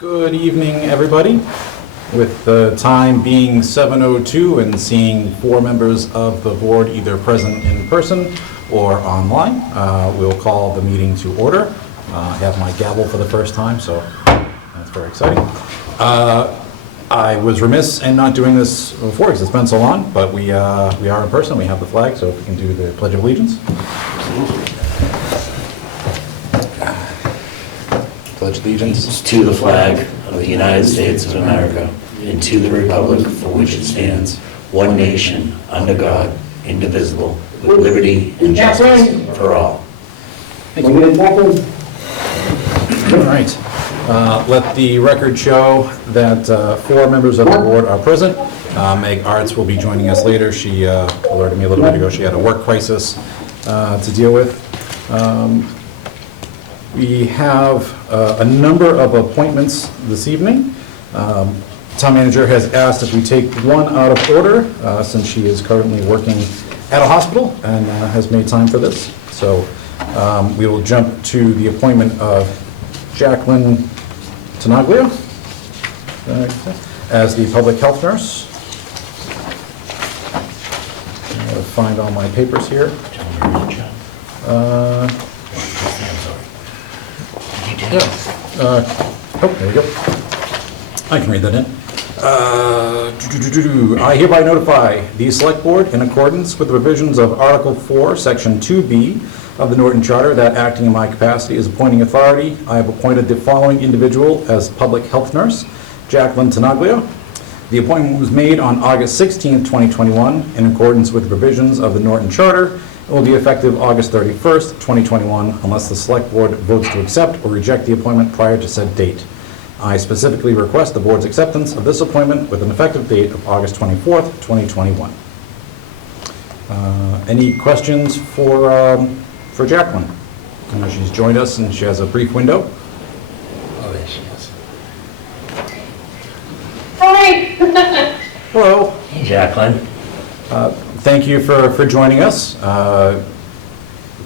Good evening, everybody. With the time being 7:02 and seeing 4 members of the board either present in person or online, we'll call the meeting to order. I have my gavel for the first time, so that's very exciting. I was remiss in not doing this before because it's been so long, but we are in person. We have the flag, so if we can do the Pledge of Allegiance. Pledge allegiance to the flag of the United States of America and to the republic for which it stands, one nation, under God, indivisible, with liberty and justice for all. Thank you. All right. Let the record show that 4 members of the board are present. Meg Arts will be joining us later. She alerted me a little bit ago she had a work crisis to deal with. We have a number of appointments this evening. Town manager has asked if we take one out of order since she is currently working at a hospital and has made time for this. So we will jump to the appointment of Jacqueline Tanaglia as the public health nurse. I'm going to find all my papers here. Oh, there you go. I can read that in. I hereby notify the Select Board, in accordance with the provisions of Article 4, Section 2B of the Norton Charter, that acting in my capacity as appointing authority, I have appointed the following individual as public health nurse, Jacqueline Tanaglia. The appointment was made on August 16th, 2021, in accordance with the provisions of the Norton Charter. It will be effective August 31st, 2021, unless the Select Board votes to accept or reject the appointment prior to said date. I specifically request the Board's acceptance of this appointment with an effective date of August 24th, 2021. Any questions for Jacqueline? I know she's joined us and she has a brief window. Oh, there she is. Hi. Hello. Hey, Jacqueline. Thank you for joining us.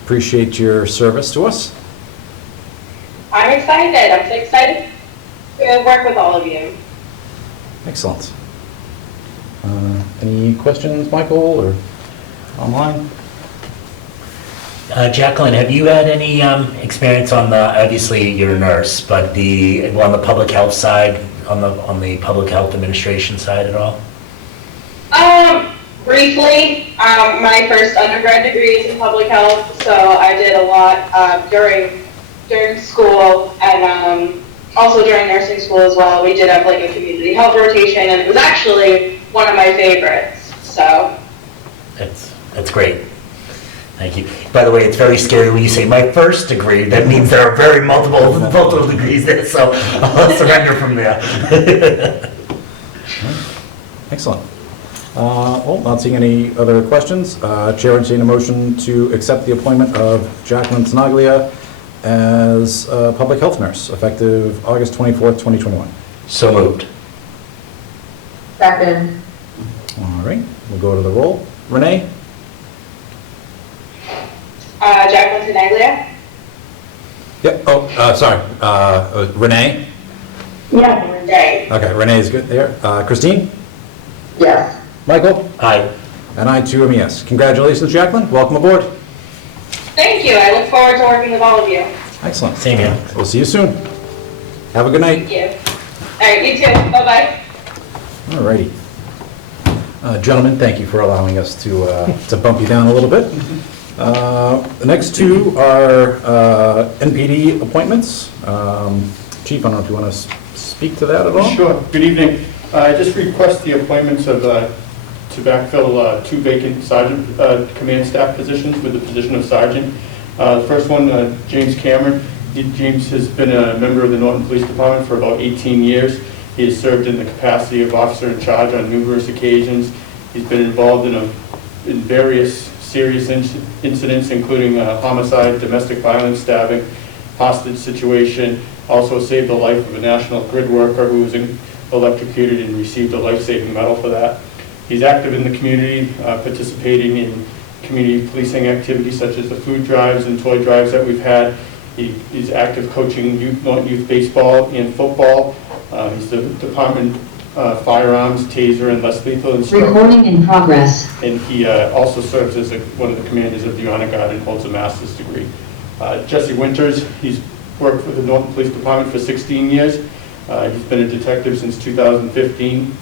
Appreciate your service to us. I'm excited. I'm so excited to work with all of you. Excellent. Any questions, Michael, or online? Jacqueline, have you had any experience on the, obviously you're a nurse, but on the public health side, on the public health administration side at all? Briefly, my first undergrad degree is in public health, so I did a lot during school and also during nursing school as well. We did have like a community health rotation, and it was actually one of my favorites. So that's great. Thank you. By the way, it's very scary when you say my first degree. That means there are very multiple degrees there, so I'll surrender from there. Excellent. Well, not seeing any other questions. Chair would entertain a motion to accept the appointment of Jacqueline Tanaglia as public health nurse, effective August 24th, 2021. So moved. Second. All right, we'll go to the roll. Renee? Jacqueline Tanaglia. Yep. Oh, sorry. Renee? Yeah, Renee. Okay, Renee is good there. Christine? Yes. Michael? Aye. And I too am yes. Congratulations, Jacqueline. Welcome aboard. Thank you. I look forward to working with all of you. Excellent. Same here. We'll see you soon. Have a good night. Thank you. All right, you too. Bye-bye. All righty. Gentlemen, thank you for allowing us to bump you down a little bit. The next two are NPD appointments. Chief, I don't know if you want to speak to that at all? Sure. Good evening. I just request the appointments of to backfill 2 vacant sergeant command staff positions with the position of sergeant. The first one, James Cameron. James has been a member of the Norton Police Department for about 18 years. He has served in the capacity of officer in charge on numerous occasions. He's been involved in various serious incidents, including homicide, domestic violence, stabbing, hostage situation. Also saved the life of a National Grid worker who was electrocuted and received a life-saving medal for that. He's active in the community, participating in community policing activities such as the food drives and toy drives that we've had. He's active coaching Norton youth baseball and football. He's the department firearms, taser, and less lethal instructor. Recording in progress. And he also serves as one of the commanders of the Honor Guard and holds a master's degree. Jesse Winters, he's worked for the Norton Police Department for 16 years. He's been a detective since 2015.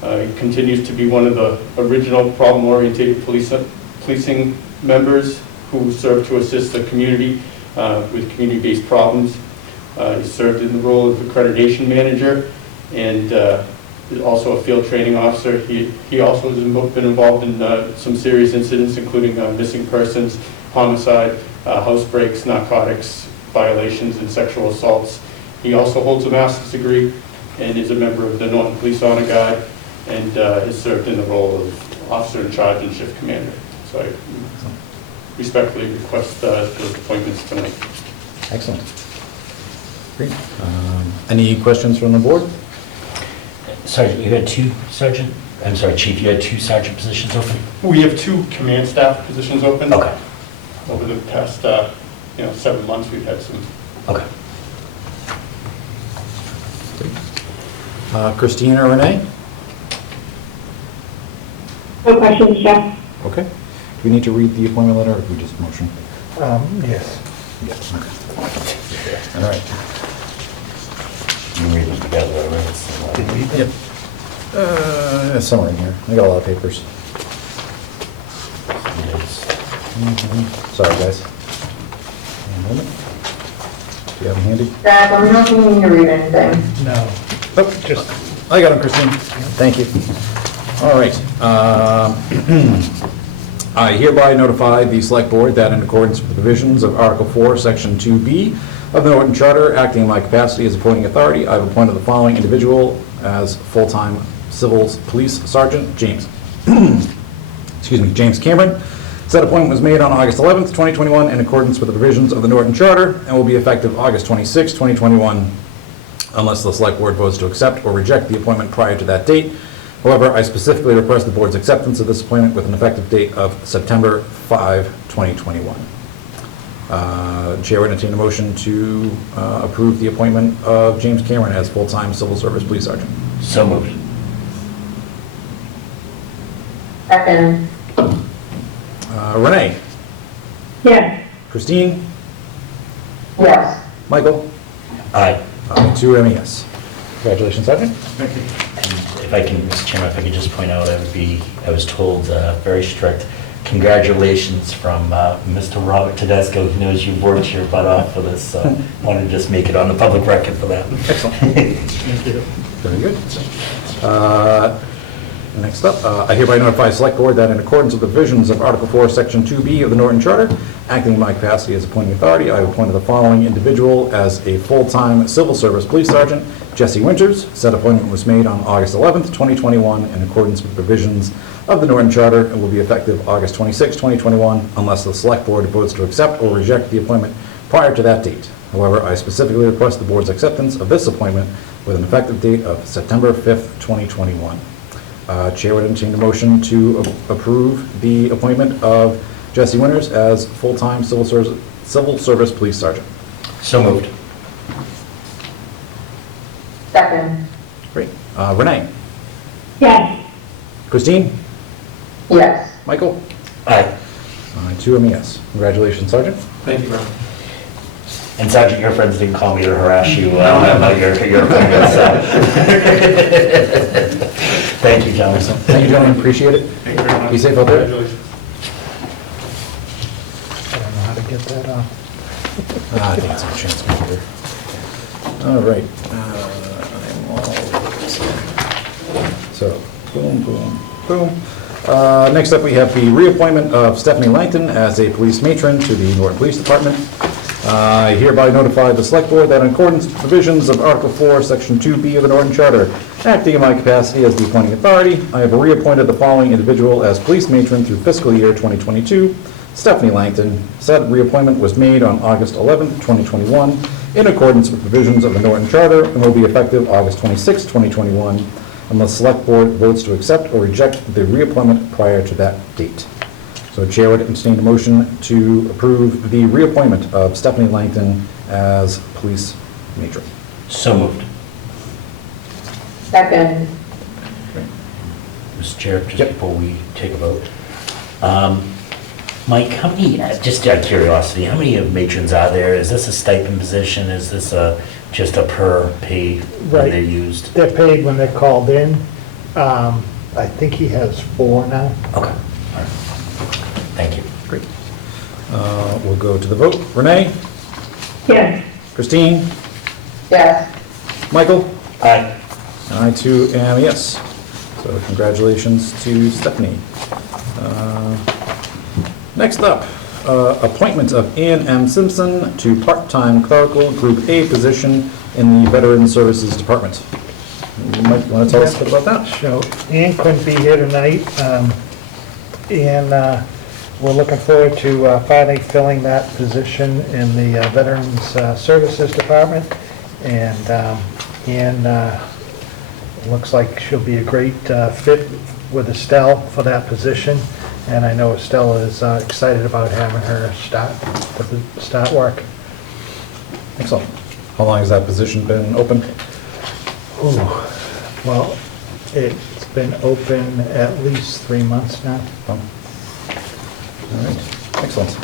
He continues to be one of the original problem-oriented policing members who serve to assist the community with community-based problems. He served in the role of accreditation manager and is also a field training officer. He also has been involved in some serious incidents, including missing persons, homicide, house breaks, narcotics violations, and sexual assaults. He also holds a master's degree and is a member of the Norton Police Honor Guard and has served in the role of officer in charge and shift commander. So I respectfully request those appointments tonight. Excellent. Great. Any questions from the board? Sergeant, you had two sergeant? I'm sorry, Chief, you had two sergeant positions open? We have 2 command staff positions open. Okay. Over the past 7 months, we've had some. Okay. Christine or Renee? No questions, Jeff. Okay. Do we need to read the appointment letter, or do we just motion? Yes. Yes. Okay. All right. You read them together, right? Yep. Somewhere in here. I got a lot of papers. Sorry, guys. One moment. Do you have them handy? Zach, I'm not going to read anything. No. Oh, Just, I got them, Christine. Thank you. All right. I hereby notify the Select Board that in accordance with the provisions of Article 4, Section 2B of the Norton Charter, acting in my capacity as appointing authority, I have appointed the following individual as full-time Civil Police Sergeant James Cameron. Said appointment was made on August 11th, 2021 in accordance with the provisions of the Norton Charter and will be effective August 26, 2021 unless the Select Board votes to accept or reject the appointment prior to that date. However, I specifically request the Board's acceptance of this appointment with an effective date of September 5, 2021. Chair would entertain a motion to approve the appointment of James Cameron as full-time Civil Service Police Sergeant. So moved. Second. Renee? Yes. Christine? Yes. Michael? Aye. 2 MES. Congratulations, Sergeant. If I can, Mr. Chairman, if I could just point out, I was told very strict congratulations from Mr. Robert Tedesco. He knows you've worked your butt off for this, so wanted to just make it on the public record for that. Excellent. thank you. Very good. Next up, I hereby notify Select Board that in accordance with the provisions of Article 4, Section 2B of the Norton Charter, acting in my capacity as appointing authority, I have appointed the following individual as a full-time Civil Service Police Sergeant, Jesse Winters. Said appointment was made on August 11th, 2021 in accordance with the provisions of the Norton Charter and will be effective August 26, 2021 unless the Select Board votes to accept or reject the appointment prior to that date. However, I specifically request the Board's acceptance of this appointment with an effective date of September 5th, 2021. Chair would entertain a motion to approve the appointment of Jesse Winters as full-time Civil Service Police Sergeant. So moved. Second. Great. Renee? Yes. Christine? Yes. Michael? Aye. 2 MES. Congratulations, Sergeant. Thank you, Ron. And Sergeant, your friends didn't call me to harass you about your appointment, so. Thank you, gentlemen. Thank you, gentlemen. Appreciate it. Thank you very much. Be safe out there. Congratulations. I don't know how to get that off. I think it's on chance computer. All right. I'm all set. So, boom, boom, boom. Next up, we have the reappointment of Stephanie Langton as a police matron to the Norton Police Department. I hereby notify the Select Board that in accordance with provisions of Article 4, Section 2B of the Norton Charter, acting in my capacity as the appointing authority, I have reappointed the following individual as police matron through fiscal year 2022, Stephanie Langton. Said reappointment was made on August 11th, 2021, in accordance with provisions of the Norton Charter, and will be effective August 26, 2021, unless the Select Board votes to accept or reject the reappointment prior to that date. So Chair would entertain a motion to approve the reappointment of Stephanie Langton as police matron. So moved. Second. Mr. Chair, just Yep. before we take a vote. Mike, how many, just out of curiosity, how many matrons are there? Is this a stipend position? Is this just a per pay when Right. they're used? They're paid when they're called in. I think he has 4 now. Okay, all right. Thank you. Great. We'll go to the vote. Renee? Yes. Christine? Yes. Michael? Aye. And I too am a yes. So congratulations to Stephanie. Next up, appointment of Ian M. Simpson to part-time clerical Group A position in the Veteran Services Department. Mike, you want to tell us a bit about that? So Ian couldn't be here tonight, and we're looking forward to finally filling that position in the Veterans Services Department. And Ian looks like she'll be a great fit with Estelle for that position. And I know Estelle is excited about having her start work. Excellent. How long has that position been open? Ooh, well, it's been open at least 3 months now. All right, excellent.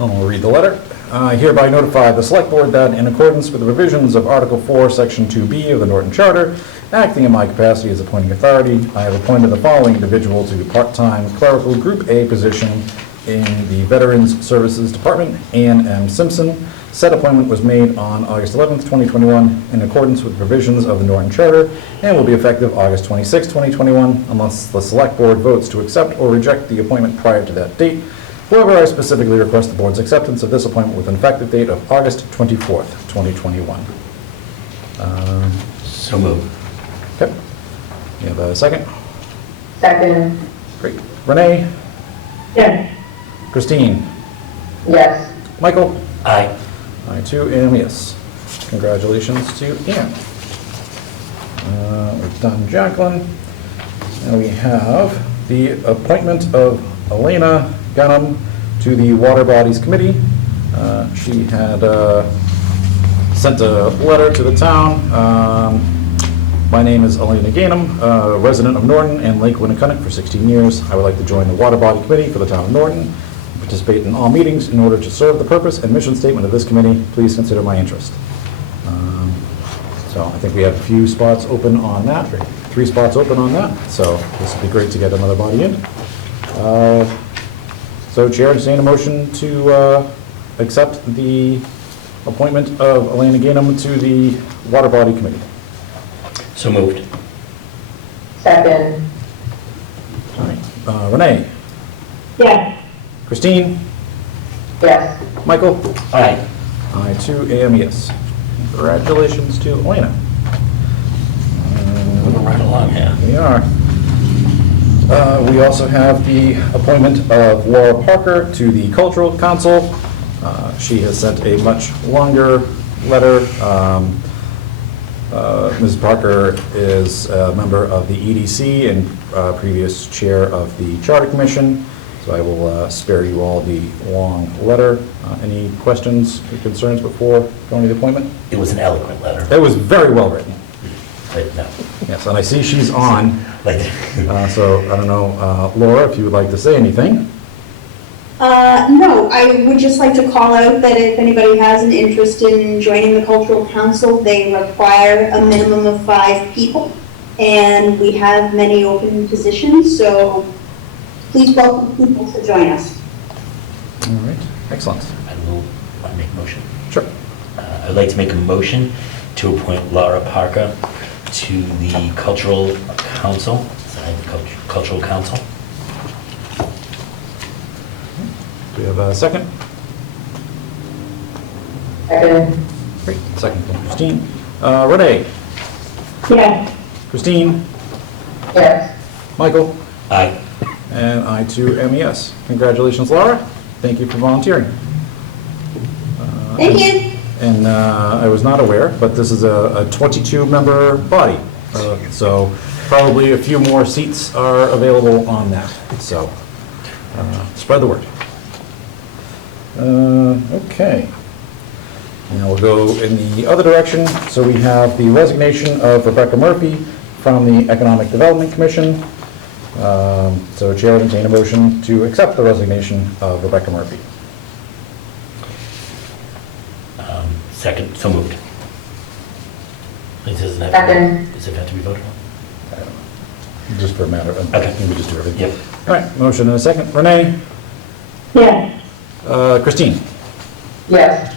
Well, we'll read the letter. I hereby notify the Select Board that in accordance with the provisions of Article 4, Section 2B of the Norton Charter, acting in my capacity as appointing authority, I have appointed the following individual to the part-time clerical Group A position in the Veterans Services Department, Ann M. Simpson. Said appointment was made on August 11th, 2021, in accordance with provisions of the Norton Charter, and will be effective August 26, 2021, unless the Select Board votes to accept or reject the appointment prior to that date. However, I specifically request the Board's acceptance of this appointment with an effective date of August 24th, 2021. So moved. Okay. You have a second? Second. Great. Renee? Yes. Christine? Yes. Michael? Aye. I too am yes. Congratulations to Ann. We've done Jacqueline. And we have the appointment of Elena Gunham to the Water Bodies Committee. She had sent a letter to the town. My name is Elena Gainham, a resident of Norton and Lake Winnicott for 16 years. I would like to join the Water Body Committee for the town of Norton, participate in all meetings in order to serve the purpose and mission statement of this committee. Please consider my interest. So I think we have a few spots open on that, 3 spots open on that, so this would be great to get another body in. So Chair, entertain a motion to accept the appointment of Elena Gainham to the Water Body Committee. So moved. Second. All right. Renee? Yes. Christine? Yes. Michael? Aye. I too am yes. Congratulations to Elena. Moving right along here. We are. We also have the appointment of Laura Parker to the Cultural Council. She has sent a much longer letter. Ms. Parker is a member of the EDC and previous chair of the Charter Commission, so I will spare you all the long letter. Any questions or concerns before going to the appointment? It was an eloquent letter, It was very well written. but no. Yes, and I see she's on, Like, so I don't know, Laura, if you would like to say anything. No, I would just like to call out that if anybody has an interest in joining the Cultural Council, they require a minimum of 5 people, and we have many open positions, so please welcome people to join us. All right, excellent. I will make a motion. Sure. I'd like to make a motion to appoint Laura Parker to the Cultural Council. Is that the Cultural Council? Do we have a second? Second. Great, second from Christine. Renee? Yes. Christine? Yes. Michael? Aye. And I too am a yes. Congratulations, Laura. Thank you for volunteering. Thank you. And I was not aware, but this is a 22-member body. So probably a few more seats are available on that. So spread the word. Okay. Now we'll go in the other direction. So we have the resignation of Rebecca Murphy from the Economic Development Commission. So Chair would entertain a motion to accept the resignation of Rebecca Murphy. Second, so moved. Does it have to be voted on? Just for a matter of, Okay. we just do everything. Yep. All right, motion and a second. Renee? Yes. Christine? Yes.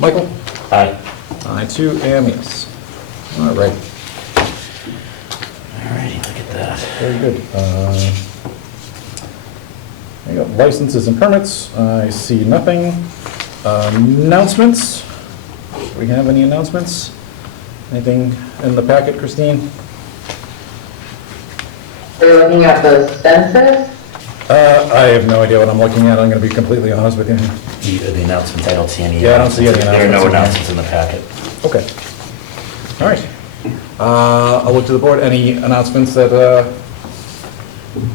Michael? Aye. I too am yes. All right, Alrighty, look at that. very good. There you go. Licenses and permits, I see nothing. Announcements? Do we have any announcements? Anything in the packet, Christine? We're looking at the census. I have no idea what I'm looking at, I'm gonna be completely honest with you. The announcements, I don't see any. Yeah, I don't see any There are no announcements announcements in the packet. Okay. All right. I'll look to the board. Any announcements that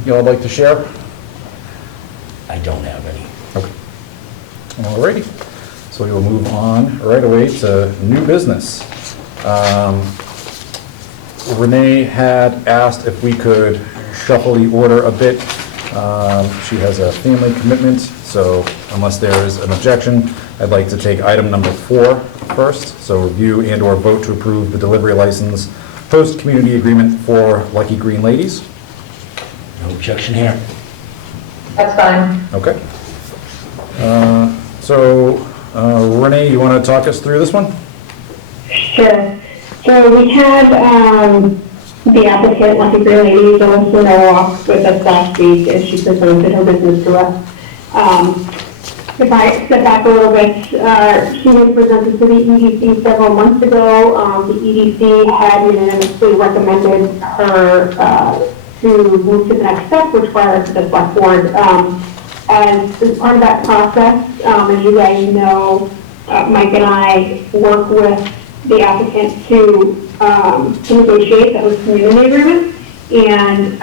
you all would like to share? I don't have any. Okay. All righty. So we will move on right away to new business. Renee had asked if we could shuffle the order a bit. She has a family commitment, so unless there is an objection, I'd like to take item number 4 first. So review and/or vote to approve the delivery license post-community agreement for Lucky Green Ladies. No objection here. That's fine. Okay. So Renee, you want to talk us through this one? Sure. So we had the applicant, Lucky Green Lady, go for a walk with us last week as she presented her business to us. If I step back a little bit, she was presented to the EDC several months ago. The EDC had unanimously recommended her to move to the next step, which was the SelectBoard. As part of that process, as you guys know, Mike and I work with the applicant to negotiate the host community agreement. And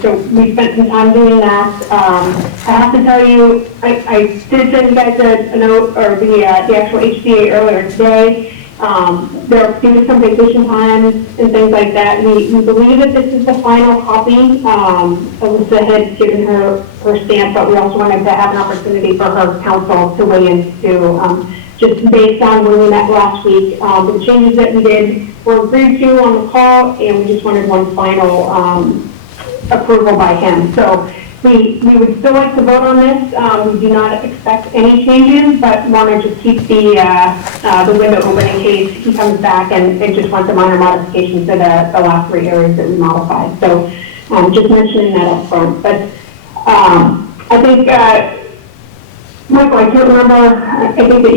so we spent some time doing that. I have to tell you, I did send you guys a note, or the actual HCA earlier today. Due to some vacation times and things like that, we believe that this is the final copy. Alyssa had given her stamp, but we also wanted to have an opportunity for her counsel to weigh in to, just based on when we met last week. The changes that we did were agreed to on the call, and we just wanted one final approval by him. So we would still like to vote on this. We do not expect any changes, but want to just keep the window open in case he comes back and just wants a minor modification to the last 3 areas that we modified. So just mentioning that up front. But I think, Michael, I can't remember, I think that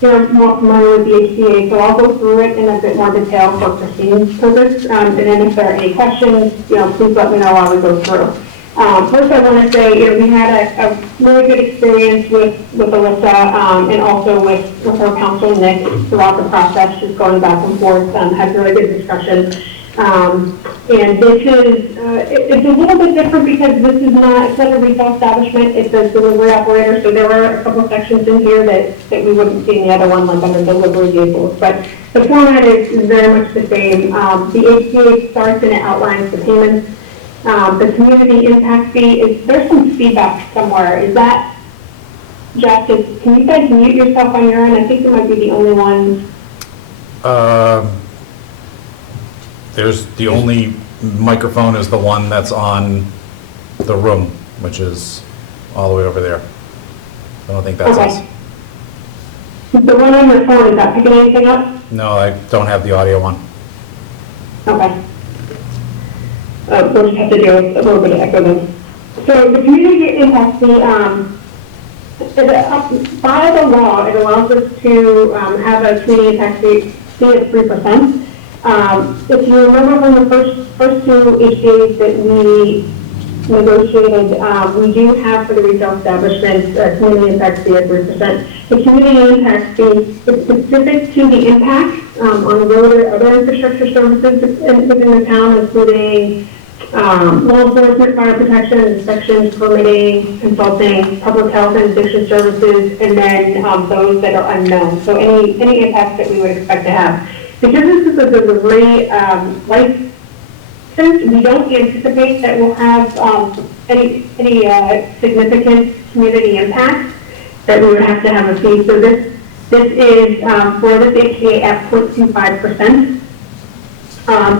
you're more familiar with the HCA, so I'll go through it in a bit more detail for Christine's purpose. And then if there are any questions, please let me know while we go through. First, I want to say, we had a really good experience with Alyssa and also with her counsel, Nick, throughout the process, just going back and forth, had really good discussion. And this is, it's a little bit different because this is not, it's not a retail establishment, it's a delivery operator, so there are a couple of sections in here that we wouldn't see in the other one, like under delivery vehicles. But the format is very much the same. The HCA starts and it outlines the payments. The community impact fee is, there's some feedback somewhere. Is that, Jeff, can you guys mute yourself on your end? I think it might be the only one. There's the only microphone is the one that's on the room, which is all the way over there. I don't think that's us. Okay. The one on your phone, is that picking anything up? No, I don't have the audio on. Okay. We'll just have to do a little bit of echo then. So the community impact fee, by the law, it allows us to have a community impact fee of 3%. If you remember from the first 2 HCAs that we negotiated, we do have for the retail establishments a community impact fee of 3%. The community impact fee is specific to the impact on road or other infrastructure services within the town, including law enforcement, fire protection, inspections, permitting, consulting, public health and addiction services, and then those that are unknown. So any impacts that we would expect to have. Because this is a delivery license, we don't anticipate that we'll have any significant community impact that we would have to have a fee. So this is for this HCA at 0.25%.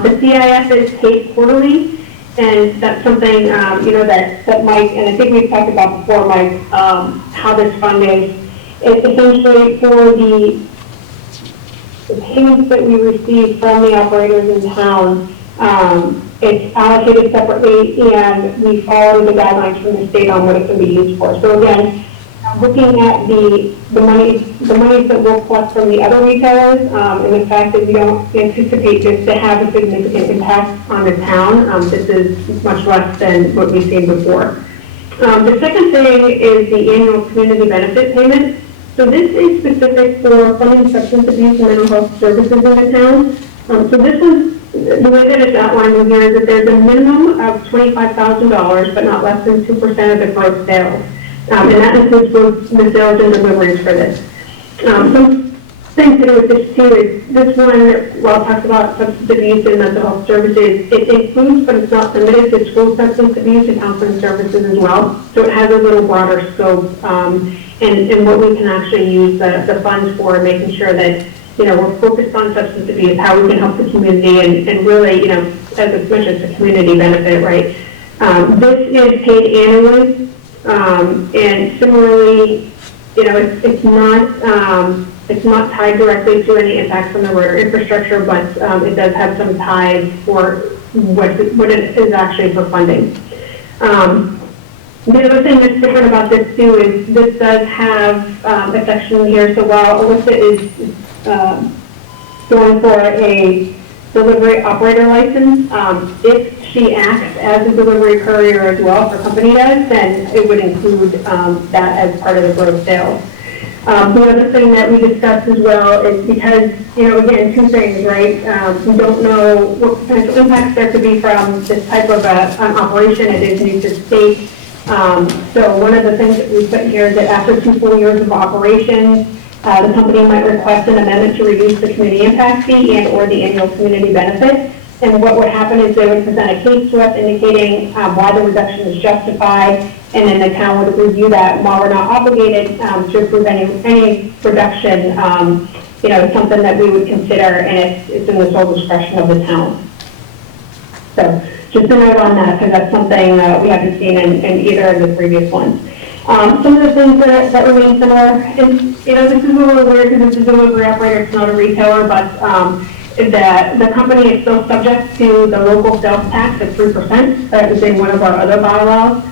The CIF is paid quarterly, and that's something that Mike, and I think we've talked about before, Mike, how this fund is. It's essentially for the payments that we receive from the operators in town. It's allocated separately, and we follow the guidelines from the state on what it can be used for. So again, looking at the monies that we'll collect from the other retailers, and the fact that we don't anticipate this to have a significant impact on the town, this is much less than what we've seen before. The second thing is the annual community benefit payment. So this is specific for funding substance abuse and mental health services in the town. So this was, the way that it's outlined in here is that there's a minimum of $25,000, but not less than 2% of the gross sales. And that includes both the sales and deliveries for this. Some things to do with this too is this one, while it talks about substance abuse and mental health services, it includes, but it's not limited to school substance abuse and counseling services as well. So it has a little broader scope and what we can actually use the funds for, making sure that we're focused on substance abuse, how we can help the community, and really, as much as a community benefit, right? This is paid annually. And similarly, it's not tied directly to any impact from the road or infrastructure, but it does have some ties for what it is actually for funding. The other thing that's different about this too is this does have a section here. So while Alyssa is going for a delivery operator license, if she acts as a delivery courier as well, if her company does, then it would include that as part of the gross sales. The other thing that we discussed as well is because, again, two things, right? We don't know what potential impacts there could be from this type of an operation. It is new to state. So one of the things that we put here is that after 2 full years of operation, the company might request an amendment to reduce the community impact fee and or the annual community benefit. And what would happen is they would present a case to us indicating why the reduction is justified, and then the town would review that. While we're not obligated to approve any reduction, it's something that we would consider, and it's in the sole discretion of the town. So just a note on that, because that's something we haven't seen in either of the previous ones. Some of the things that remain similar, and this is a little weird because this is a delivery operator, it's not a retailer, but the company is still subject to the local sales tax at 3%. That is in one of our other bylaws.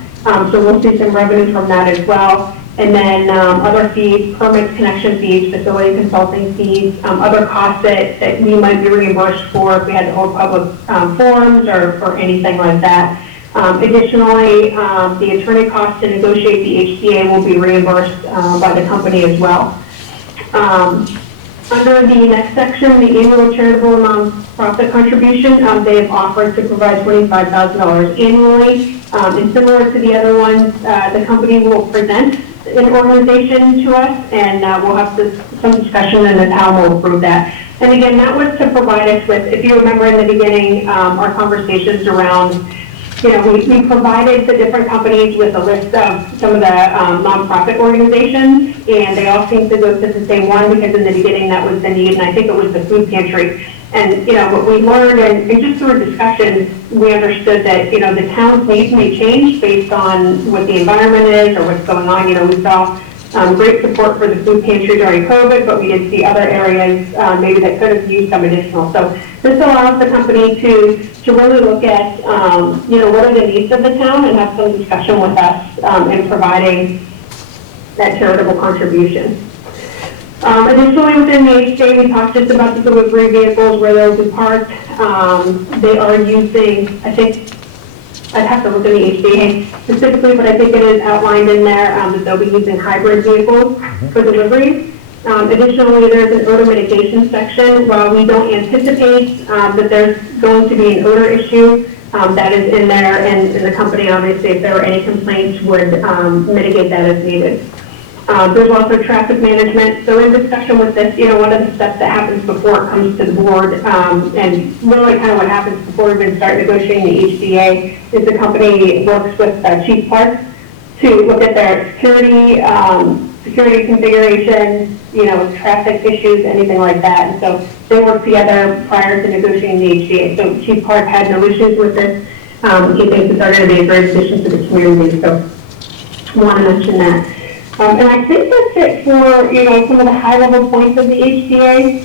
So we'll see some revenue from that as well. And then other fees, permits, connection fees, facility consulting fees, other costs that we might be reimbursed for if we had to hold public forums or anything like that. Additionally, the attorney costs to negotiate the HCA will be reimbursed by the company as well. Under the next section, the annual charitable nonprofit contribution, they have offered to provide $25,000 annually. And similar to the other ones, the company will present an organization to us, and we'll have some discussion, and the town will approve that. And again, that was to provide us with, if you remember in the beginning, our conversations around, we provided the different companies with a list of some of the nonprofit organizations, and they all seemed to go to the same one because in the beginning that was the need, and I think it was the food pantry. And, what we learned, and just through discussions, we understood that, the town's needs may change based on what the environment is or what's going on. We saw great support for the food pantry during COVID, but we did see other areas maybe that could have used some additional. So this allows the company to really look at, what are the needs of the town and have some discussion with us in providing that charitable contribution. Additionally, within the HCA, we talked just about the delivery vehicles, where they'll be parked. They are using, I think, I'd have to look at the HCA specifically, but I think it is outlined in there that they'll be using hybrid vehicles for deliveries. Additionally, there's an odor mitigation section. While we don't anticipate that there's going to be an odor issue, That is in there, and the company, obviously, if there were any complaints, would mitigate that as needed. There's also traffic management. So in discussion with this, one of the steps that happens before it comes to the board, and really kind of what happens before we even start negotiating the HDA, is the company works with Chief Park to look at their security configurations, traffic issues, anything like that. And so they work together prior to negotiating the HDA. So Chief Park had no issues with this. He thinks it's going to be a great addition to the community. So I want to mention that. And I think that's it for, some of the high-level points of the HDA.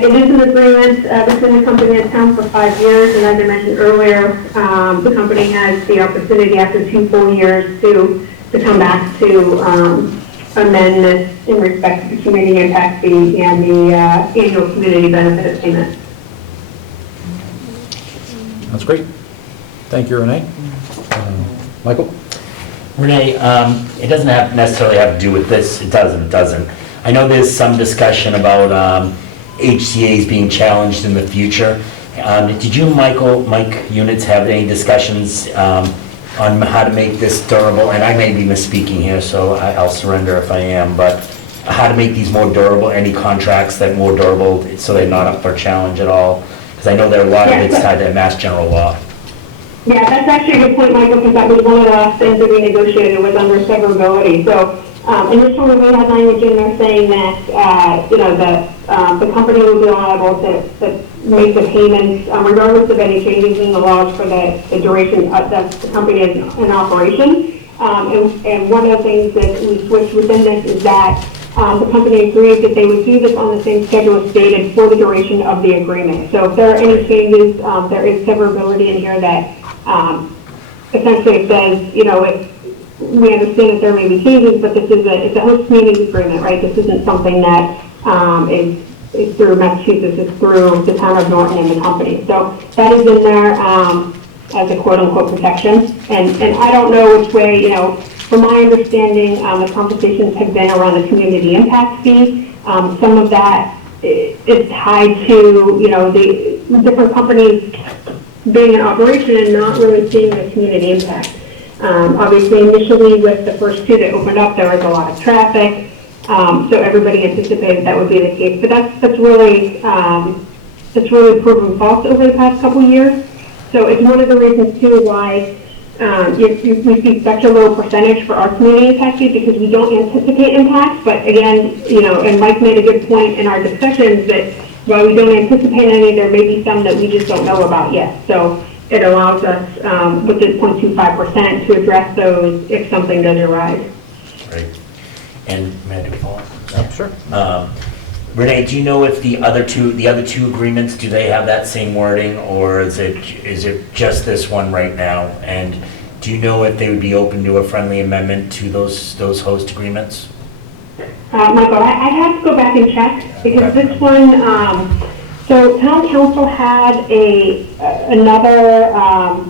It is an agreement between the company and town for 5 years, and as I mentioned earlier, the company has the opportunity after 2 full years to come back to amend this in respect to the community impact fee and the annual community benefit payment. That's great. Thank you, Renee. Michael? Renee, it doesn't necessarily have to do with this. It doesn't. I know there's some discussion about HCA's being challenged in the future. Did you, Mike Units, have any discussions on how to make this durable? And I may be misspeaking here, so I'll surrender if I am, but how to make these more durable, any contracts that are more durable so they're not up for challenge at all? Because I know there are a lot of it's tied to Mass General Law. Yeah, that's actually a good point, Michael, because that was one of the last things that we negotiated was under severability. So initially we had language in there saying that, the company would be liable to make the payments regardless of any changes in the laws for the duration that the company is in operation. And one of the things that we switched within this is that the company agreed that they would do this on the same schedule as stated for the duration of the agreement. So if there are any changes, there is severability in here that essentially it says, we understand that there may be changes, but this is it's a host community agreement, right? This isn't something that is through Massachusetts, it's through the town of Norton and the company. So that is in there as a quote-unquote protection. And I don't know which way, from my understanding, the conversations have been around the community impact fee. Some of that is tied to, the different companies being in operation and not really seeing the community impact. Obviously, initially with the first 2 that opened up, there was a lot of traffic, so everybody anticipated that would be the case. But that's really proven false over the past couple years. So it's one of the reasons too why we see such a low percentage for our community impact fee, because we don't anticipate impacts. But again, and Mike made a good point in our discussions that while we don't anticipate any, there may be some that we just don't know about yet. So it allows us with this 0.25% to address those if something does arise. Great. And may I do a follow-up? Yeah, sure. Renee, do you know if the other two agreements, do they have that same wording, or is it just this one right now? And do you know if they would be open to a friendly amendment to those host agreements? Michael, I'd have to go back and check, because this one, so town council had another,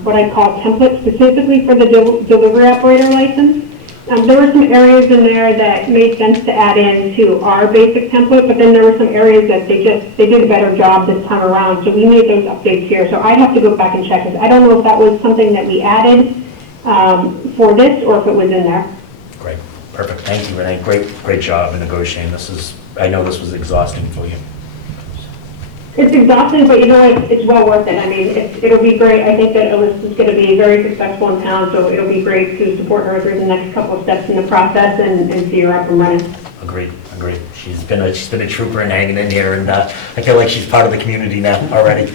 what I call template specifically for the delivery operator license. There were some areas in there that made sense to add in to our basic template, but then there were some areas that they did a better job this time around, so we made those updates here. So I'd have to go back and check it. I don't know if that was something that we added for this, or if it was in there. Great, perfect. Thank you, Renee. Great job in negotiating. I know this was exhausting for you. It's exhausting, but it's well worth it. I mean, it'll be great. I think that Alyssa's going to be very successful in town, so it'll be great to support her through the next couple of steps in the process and see her up and running. Agreed. She's been a trooper and hanging in here, and I feel like she's part of the community now already.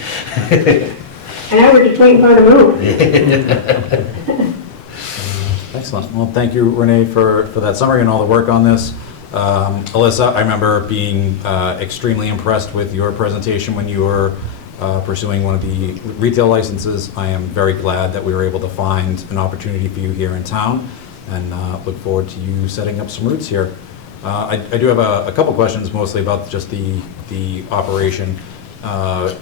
And I was just waiting for her to move. Excellent. Well, thank you, Renee, for that summary and all the work on this. Alyssa, I remember being extremely impressed with your presentation when you were pursuing one of the retail licenses. I am very glad that we were able to find an opportunity for you here in town, and look forward to you setting up some roots here. I do have a couple questions, mostly about just the operation. So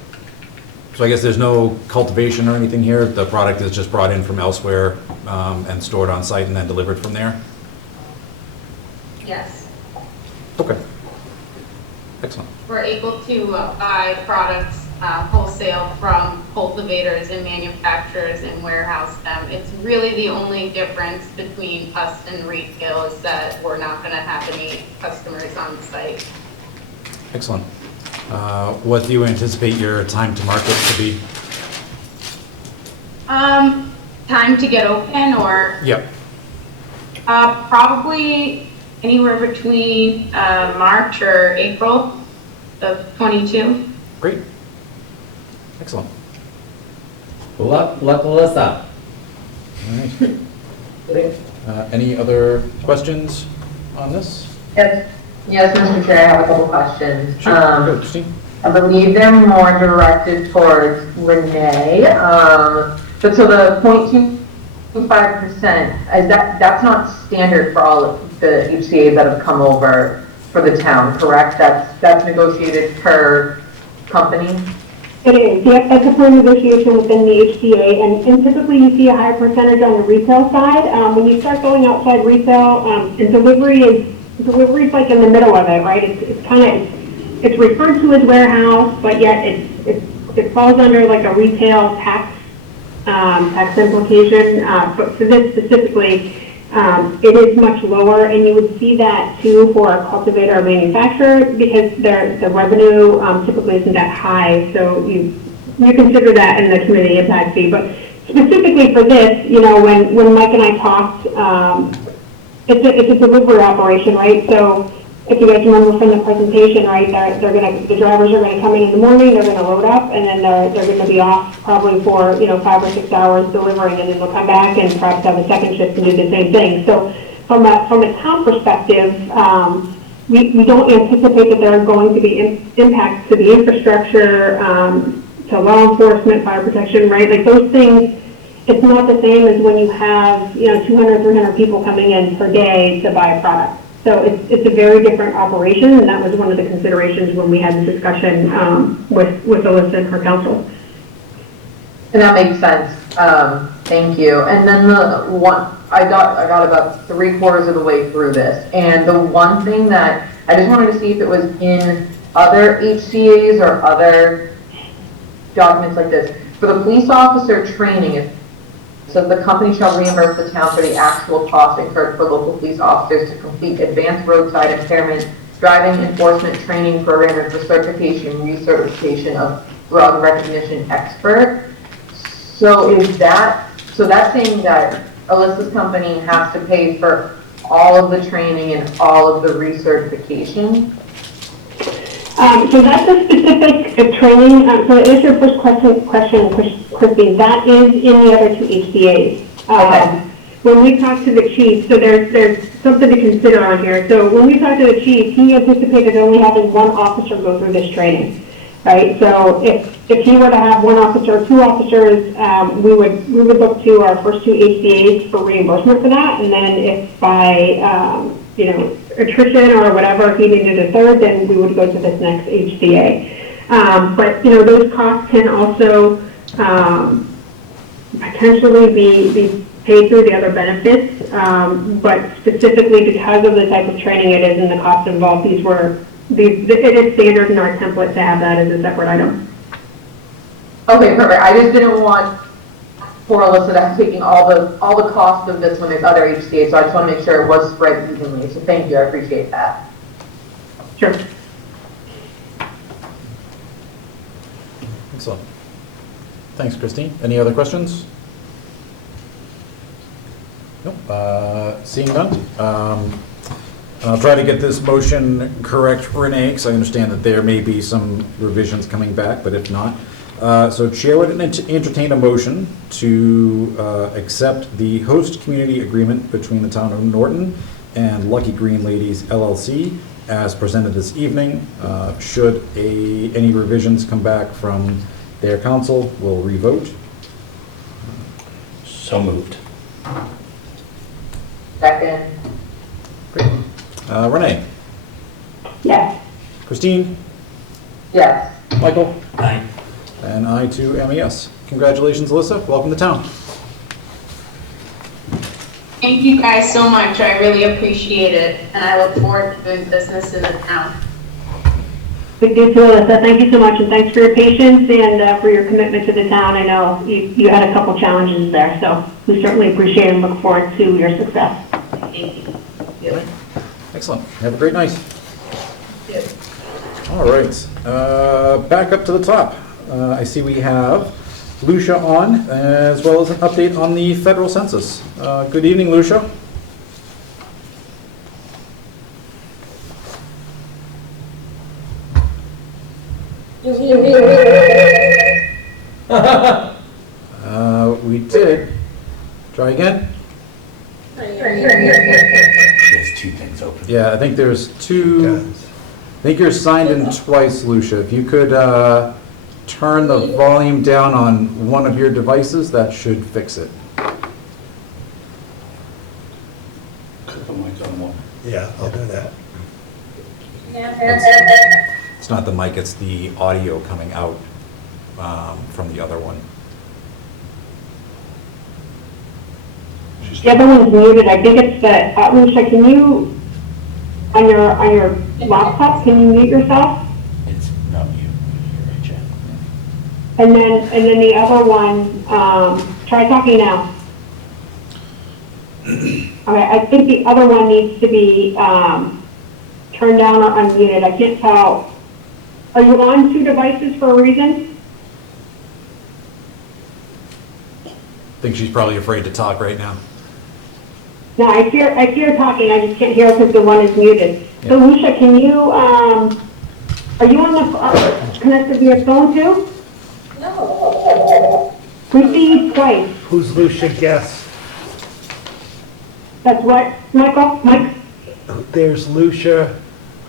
I guess there's no cultivation or anything here. The product is just brought in from elsewhere and stored on site and then delivered from there? Yes. Okay. Excellent. We're able to buy products wholesale from cultivators and manufacturers and warehouse them. It's really the only difference between us and retail is that we're not going to have any customers on the site. Excellent. What do you anticipate your time to market to be? Time to get open or? Yep. Probably anywhere between March or April of 22. Great. Excellent. Luck, Alyssa. All right. Any other questions on this? Yes, Mr. Chair, I have a couple questions. Sure. Go, Christine. I believe they're more directed towards Renee. But so the 0.25%, that's not standard for all of the HCAs that have come over for the town, correct? That's negotiated per company? It is, yep, that's a per negotiation within the HCA, and typically you see a higher percentage on the retail side. When you start going outside retail, and delivery is like in the middle of it, right? It's referred to as warehouse, but yet it falls under like a retail tax implication. But for this specifically, it is much lower, and you would see that too for a cultivator or manufacturer because the revenue typically isn't that high. So you consider that in the community impact fee. But specifically for this, when Mike and I talked, it's a delivery operation, right? So if you guys remember from the presentation, right, the drivers are gonna come in the morning, they're gonna load up, and then they're gonna be off probably for 5 or 6 hours delivering, and then they'll come back and perhaps have a second shift and do the same thing. So from a town perspective, we don't anticipate that there are going to be impacts to the infrastructure, to law enforcement, fire protection, right? Like those things, it's not the same as when you have 200, 300 people coming in per day to buy a product. So it's a very different operation, and that was one of the considerations when we had the discussion with Alyssa and her council. And that makes sense. Thank you. And then I got about 3/4 of the way through this, and the one thing that I just wanted to see if it was in other HCAs or other documents like this. For the police officer training, so the company shall reimburse the town for the actual costs incurred for local police officers to complete advanced roadside impairment, driving enforcement training program and for certification, recertification of drug recognition expert. So that's saying that Alyssa's company has to pay for all of the training and all of the recertification? So that's a specific training. So to answer your first question, Christine, that is in the other two HCAs. Okay. When we talk to the chief, so there's something to consider on here. So when we talk to the chief, he anticipated only having one officer go through this training, right? So if he were to have one officer or two officers, we would look to our first two HCAs for reimbursement for that, and then if by attrition or whatever, if he needed a third, then we would go to this next HCA. But those costs can also potentially be paid through the other benefits, but specifically because of the type of training it is and the cost involved, it is standard in our template to have that as a separate item. Okay, perfect. I just didn't want poor Alyssa to have taking all the cost of this when there's other HCAs, so I just want to make sure it was spread evenly. So thank you, I appreciate that. Sure. Excellent. Thanks, Christine. Any other questions? Nope. Seeing none. And I'll try to get this motion correct, Renee, because I understand that there may be some revisions coming back, but if not. So Chair would entertain a motion to accept the host community agreement between the town of Norton and Lucky Green Ladies LLC as presented this evening. Should any revisions come back from their council, we'll revote. So moved. Second. Great. Renee? Yes. Christine? Yes. Michael? Aye. And I too am a yes. Congratulations, Alyssa. Welcome to town. Thank you guys so much. I really appreciate it, and I look forward to doing business in the town. Good news, Melissa. Thank you so much, and thanks for your patience and for your commitment to the town. I know you had a couple challenges there, so we certainly appreciate and look forward to your success. Excellent. Have a great night. All right. Back up to the top. I see we have Lucia on, as well as an update on the federal census. Good evening, Lucia. We did. Try again. She has two things open. Yeah, I think there's two. I think you're signed in twice, Lucia. If you could turn the volume down on one of your devices, that should fix it. Yeah, I'll do that. It's not the mic, it's the audio coming out from the other one. The other one's muted. I think it's the, Lucia, can you, on your laptop, can you mute yourself? It's not you. You're right, Jen. And then the other one, try talking now. Okay, I think the other one needs to be turned down or unmuted. I can't tell. Are you on two devices for a reason? I think she's probably afraid to talk right now. No, I hear talking. I just can't hear because the one is muted. Yeah. So Lucia, can you, are you on the, connected via phone too? No. We see you twice. Who's Lucia Guest? That's what, Michael? Mike? There's Lucia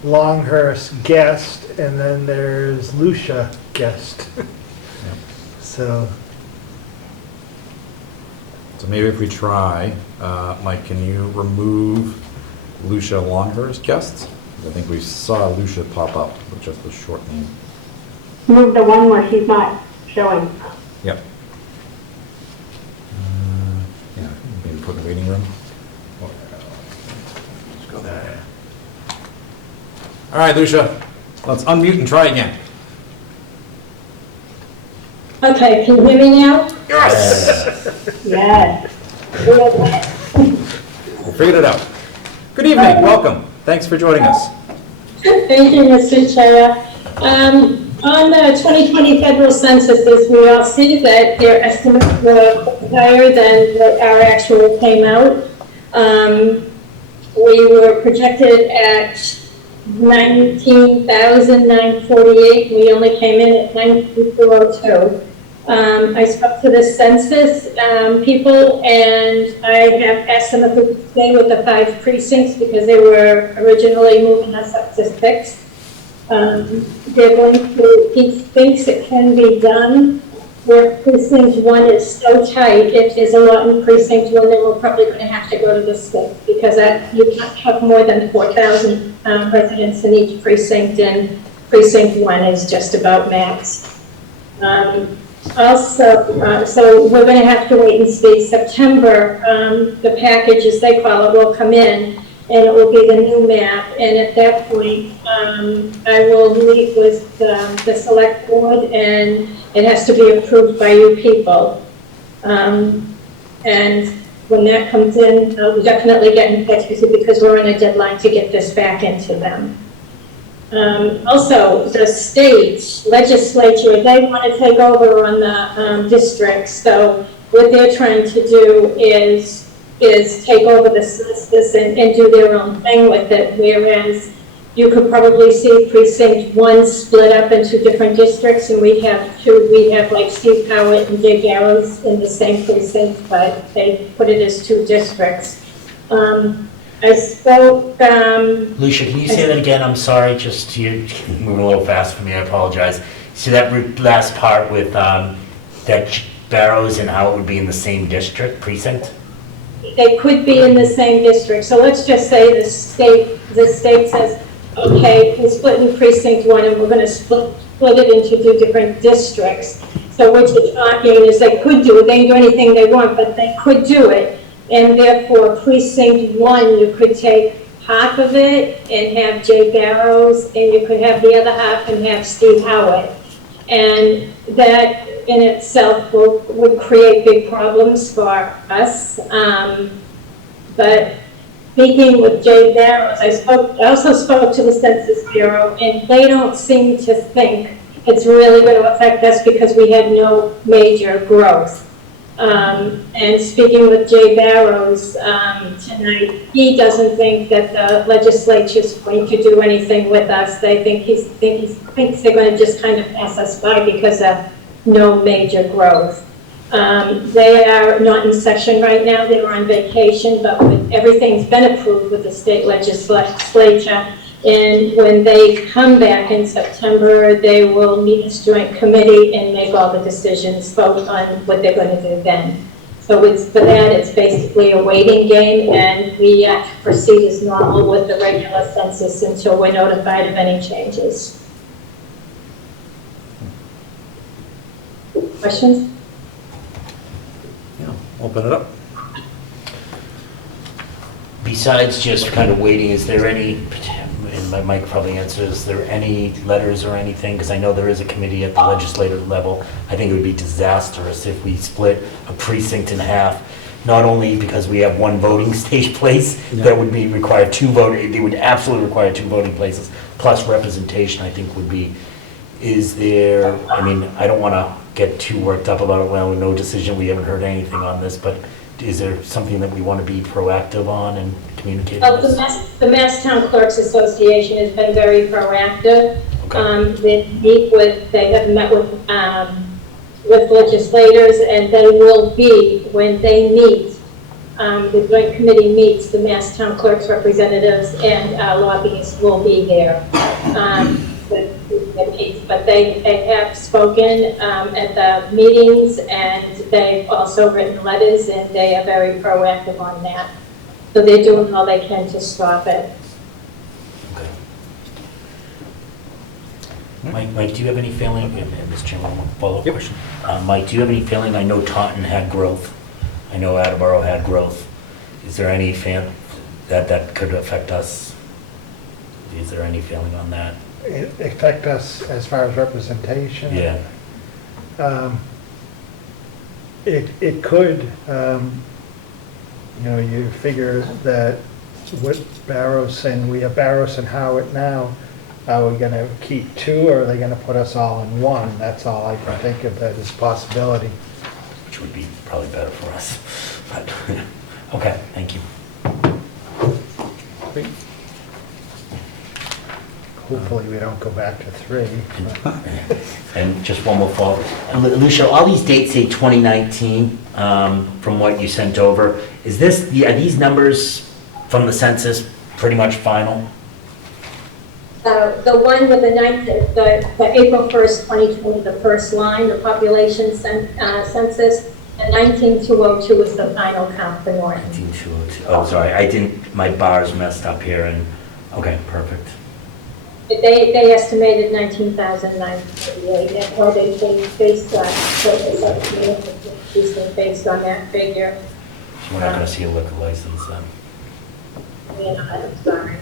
Longhurst Guest, and then there's Lucia Guest. So maybe if we try, Mike, can you remove Lucia Longhurst guests? I think we saw Lucia pop up with just the short name. Move the one where she's not showing. Yep. Yeah, maybe put in the waiting room. Let's go there. All right, Lucia, let's unmute and try again. Okay, can you hear me now? Yes. Yes. We figured it out. Good evening, welcome. Thanks for joining us. Thank you, Mr. Chair. On the 2020 federal censuses, we all see that their estimates were higher than what our actual came out. We were projected at 19,948. We only came in at 9,202. I spoke to the census people, and I have asked them if we could stay with the 5 precincts because they were originally moving us up to 6. They're going to, he thinks it can be done where precinct 1 is so tight. If there's a lot in precinct 1, then we're probably going to have to go to the 6 because you can't have more than 4,000 residents in each precinct, and precinct 1 is just about max. Also, so we're going to have to wait and see. September, the package, as they call it, will come in, and it will be the new map. And at that point, I will meet with the select board, and it has to be approved by you people. And when that comes in, we'll definitely get in touch with you because we're on a deadline to get this back into them. Also, the state legislature, they want to take over on the districts. So what they're trying to do is take over the census and do their own thing with it, whereas you could probably see precinct 1 split up into different districts, and we have 2. We have like Steve Howard and Jay Garrows in the same precinct, but they put it as 2 districts. I spoke... Lucia, can you say that again? I'm sorry, just you're moving a little fast for me, I apologize. See that last part with that Barrows and how it would be in the same district, precinct? They could be in the same district. So let's just say the state says, okay, we're splitting precinct 1 and we're going to split it into 2 different districts. So what you're talking is they could do it. They can do anything they want, but they could do it. And therefore, precinct 1, you could take half of it and have Jay Barrows, and you could have the other half and have Steve Howard. And that in itself would create big problems for us. But speaking with Jay Barrows, I also spoke to the Census Bureau, and they don't seem to think it's really going to affect us because we had no major growth. And speaking with Jay Barrows tonight, he doesn't think that the legislature is going to do anything with us. They think he thinks they're going to just kind of pass us by because of no major growth. They are not in session right now. They were on vacation, but everything's been approved with the state legislature. And when they come back in September, they will meet as joint committee and make all the decisions, vote on what they're going to do then. So for that, it's basically a waiting game, and we proceed as normal with the regular census until we're notified of any changes. Questions? Yeah, open it up. Besides just kind of waiting, is there any, and Mike probably answers, is there any letters or anything? Because I know there is a committee at the legislative level. I think it would be disastrous if we split a precinct in half, not only because we have one voting stage place, that would be required they would absolutely require 2 voting places, plus representation, I think would be, is there, I mean, I don't want to get too worked up about it, well, no decision, we haven't heard anything on this, but is there something that we want to be proactive on and communicate on this? The Mass Town Clerks Association has been very proactive. Okay. They have met with legislators, and they will be, when they meet, the joint committee meets, the Mass Town Clerks representatives and lobbyists will be there. But they have spoken at the meetings, and they've also written letters, and they are very proactive on that. So they're doing all they can to stop it. Okay. Mike, do you have any feeling, and Mr. Chairman, one follow-up question. Mike, do you have any feeling, I know Taunton had growth, I know Attleboro had growth. Is there any that could affect us? Is there any feeling on that? It affect us as far as representation? Yeah. It could, you figure that with Barrows, and we have Barrows and Howard now, are we going to keep 2 or are they going to put us all in 1? That's all I can think of that as a possibility. Which would be probably better for us. But, okay, thank you. Great. Hopefully we don't go back to 3. And just one more follow-up. Alicia, all these dates say 2019 from what you sent over. Are these numbers from the census pretty much final? The one with the April 1st, 2020, the first line, the population census, and 19202 is the final count for Norton. 19202. Oh, sorry, my bar's messed up here, and, okay, perfect. They estimated 19,938, and well, they based on that figure. So we're not going to see a liquor license then? I'm sorry.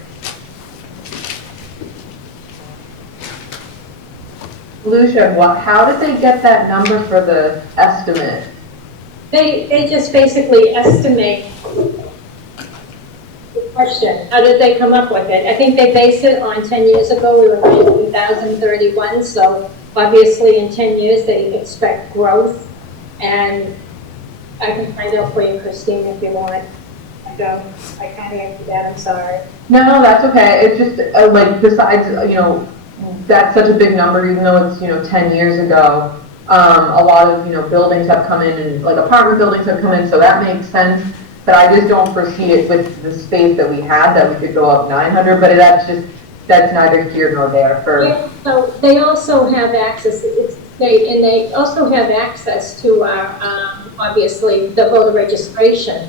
Lucia, how did they get that number for the estimate? They just basically estimate. Good question. How did they come up with it? I think they based it on 10 years ago. We were in 2031, so obviously in 10 years they expect growth. And I can find out for you, Christine, if you want. I can't answer that. I'm sorry. No, that's okay. It's just like besides, that's such a big number, even though it's 10 years ago. A lot of buildings have come in, and like apartment buildings have come in, so that makes sense. But I just don't foresee it with the space that we had, that we could go up 900. But that's neither here nor there. Yeah, so they also have access. It's state, and they also have access to our obviously the voter registration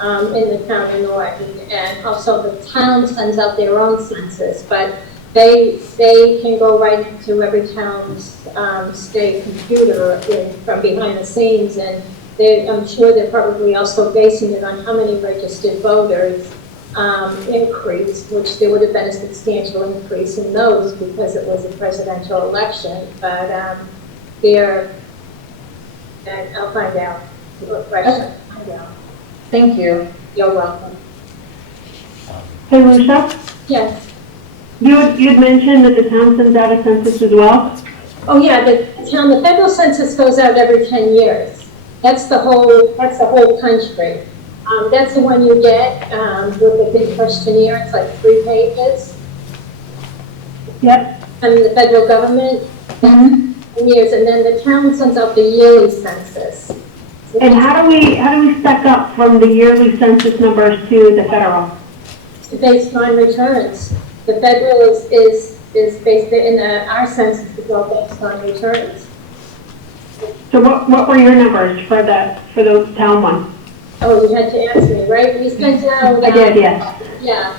in the town of Norton, and also the town sends out their own census, but they can go right into every town's state computer from behind the scenes, and I'm sure they're probably also basing it on how many registered voters increase, which there would have been a substantial increase in those because it was a presidential election, but and I'll find out. What question? Find out. Thank you. You're welcome. Hey, Lucia, Yes. you had mentioned that the town sends out a census as well? Oh, yeah, the federal census goes out every 10 years. That's the whole country. That's the one you get with the big questionnaire. It's like 3 pages. Yep. And the federal government, 10 years, and then the town sends out the yearly census. And how do we stack up from the yearly census numbers to the federal? Based on returns. The federal is based in our census is all based on returns. So what were your numbers for the town one? Oh, you had to ask me, right? We sent out. I did, yes. Yeah,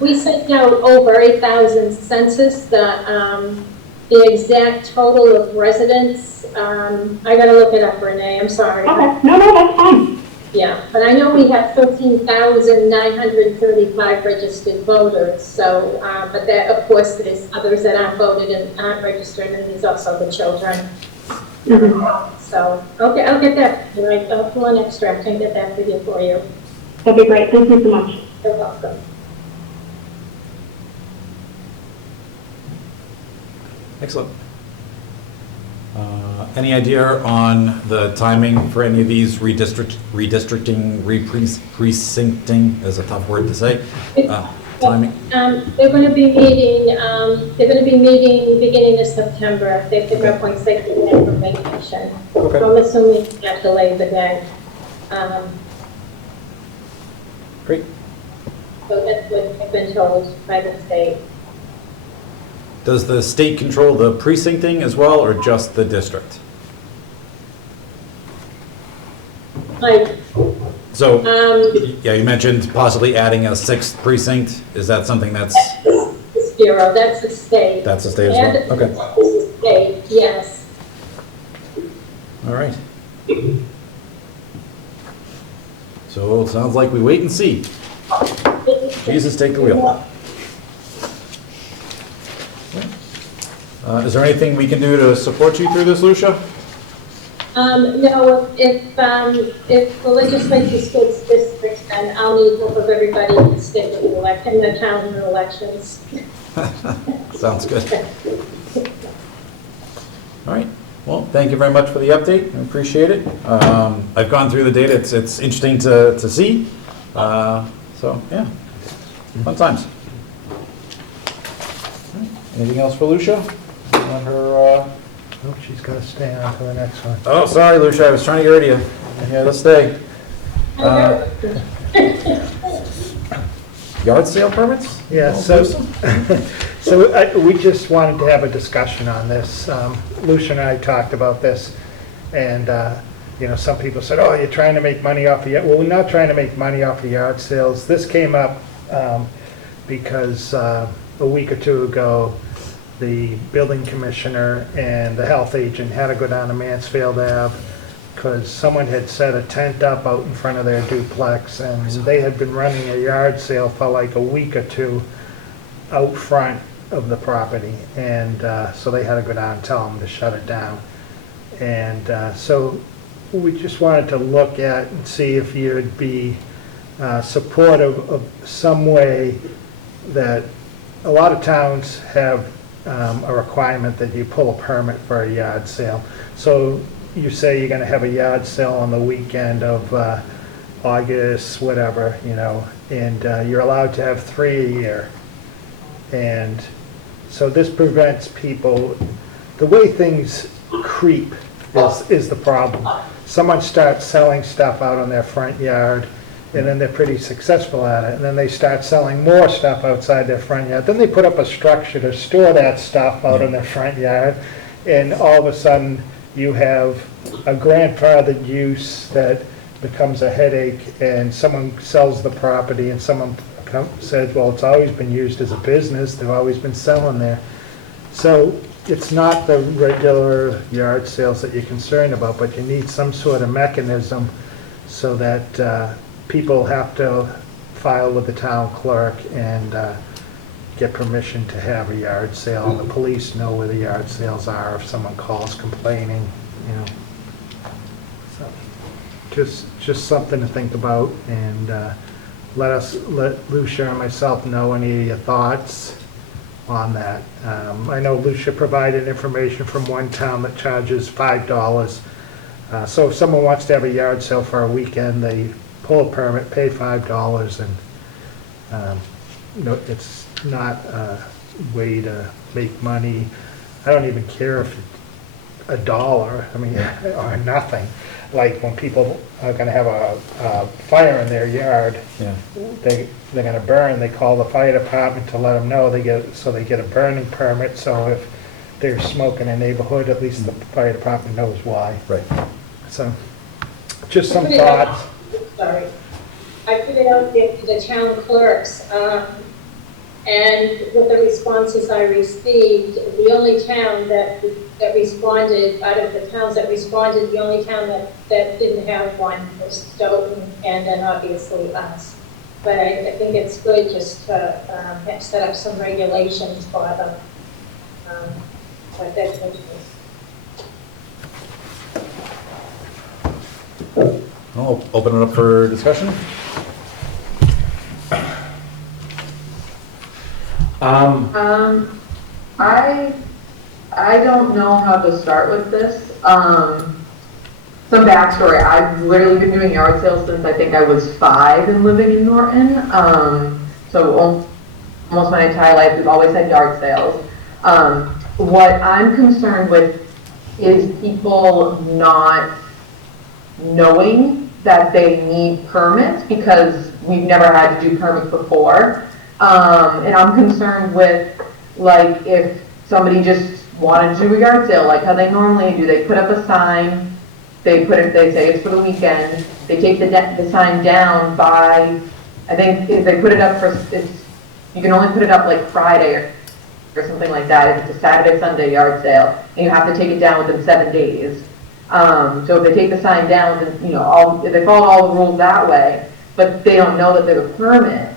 we sent out over 8,000 census. The exact total of residents, I gotta look it up, Renee, I'm sorry. Okay, no, that's fine. Yeah, but I know we have 13,935 registered voters, so, but that, of course, there's others that aren't voted and aren't registered, and there's also the children. So, okay, I'll get that, right, I'll pull an extract and get that video for you. That'd be great, thank you so much. You're welcome. Excellent. Any idea on the timing for any of these redistricting, precincting is a tough word to say. Timing? They're going to be meeting. Beginning of September. They figure out once they get back from vacation. Okay. So I'm assuming after Labor Day. Great. So that's what I've been told by the state. Does the state control the precincting as well, or just the district? Like, So, yeah, you mentioned possibly adding a 6th precinct. Is that something that's... it's Bureau, that's the state. That's the state as well? Okay. That's the state, yes. All right. So it sounds like we wait and see. Jesus, take the wheel. Is there anything we can do to support you through this, Lucia? No, if the legislature splits districts, then I'll need help of everybody in the state with the election, the town and elections. Sounds good. All right. Well, thank you very much for the update. I appreciate it. I've gone through the data. It's interesting to see. So, yeah, fun times. All right. Anything else for Lucia? On her... Oh, she's got to stay on to the next one. Oh, sorry, Lucia. I was trying to get rid of you. Yeah, let's stay. Yard sale permits? Yeah, so we just wanted to have a discussion on this. Lucia and I talked about this, and some people said, "Oh, you're trying to make money off of yard." Well, we're not trying to make money off of yard sales. This came up because a week or two ago, the building commissioner and the health agent had to go down to Mansfield Ave because someone had set a tent up out in front of their duplex, and they had been running a yard sale for like a week or two out front of the property, and so they had to go down and tell them to shut it down. And so we just wanted to look at and see if you'd be supportive of some way that a lot of towns have a requirement that you pull a permit for a yard sale. So you say you're going to have a yard sale on the weekend of August, whatever, and you're allowed to have 3 a year. And so this prevents people, the way things creep is the problem. Someone starts selling stuff out on their front yard, and then they're pretty successful at it, and then they start selling more stuff outside their front yard. Then they put up a structure to store that stuff out in their front yard, and all of a sudden you have a grandfathered use that becomes a headache, and someone sells the property and someone says, well, it's always been used as a business, they've always been selling there. So it's not the regular yard sales that you're concerned about, but you need some sort of mechanism so that people have to file with the town clerk and get permission to have a yard sale. And the police know where the yard sales are if someone calls complaining, you know. So, just something to think about, and let Lucia and myself know any of your thoughts on that. I know Lucia provided information from one town that charges $5. So if someone wants to have a yard sale for a weekend, they pull a permit, pay $5, and you know, it's not a way to make money. I don't even care if it's $1, I mean, or nothing. Like when people are gonna have a fire in their yard, Yeah. they're gonna burn, they call the fire department to let them know, they get a burning permit, so if they're smoking in a neighborhood, at least the fire department knows why. Right. So, just some Put it out- thoughts. Sorry. I put it out there to the town clerks, and with the responses I received, the only town that responded, out of the towns that responded, the only town that didn't have one was Stoughton, and then obviously us. But I think it's good just to set up some regulations for them. But that's what it is. I'll open it up for discussion. I don't know how to start with this. Some backstory, I've literally been doing yard sales since I think I was 5 and living in Norton. So almost my entire life, we've always had yard sales. What I'm concerned with is people not knowing that they need permits because we've never had to do permits before. And I'm concerned with, like, if somebody just wanted to do a yard sale, like how they normally do, they put up a sign, they say it's for the weekend, they take the sign down by, I think if they put it up you can only put it up like Friday or something like that, if it's a Saturday, Sunday yard sale, and you have to take it down within 7 days. So if they take the sign down, then, you know, if they follow all the rules that way, but they don't know that they have a permit,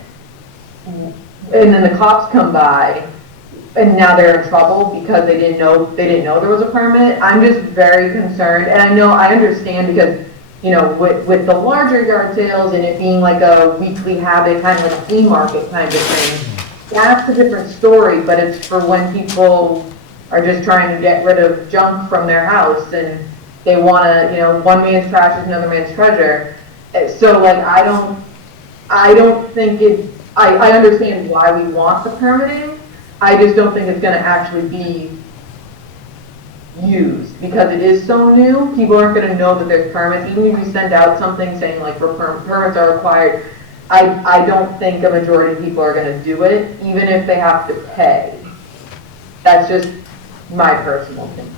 and then the cops come by, and now they're in trouble because they didn't know there was a permit. I'm just very concerned, and I understand because, you know, with the larger yard sales and it being like a weekly habit, kind of like a flea market kind of thing, that's a different story, but it's for when people are just trying to get rid of junk from their house and they want to, you know, one man's trash is another man's treasure. So, like, I don't think I understand why we want the permitting. I just don't think it's going to actually be used because it is so new. People aren't going to know that there's permits. Even if we send out something saying like permits are required, I don't think a majority of people are going to do it, even if they have to pay. That's just my personal opinion.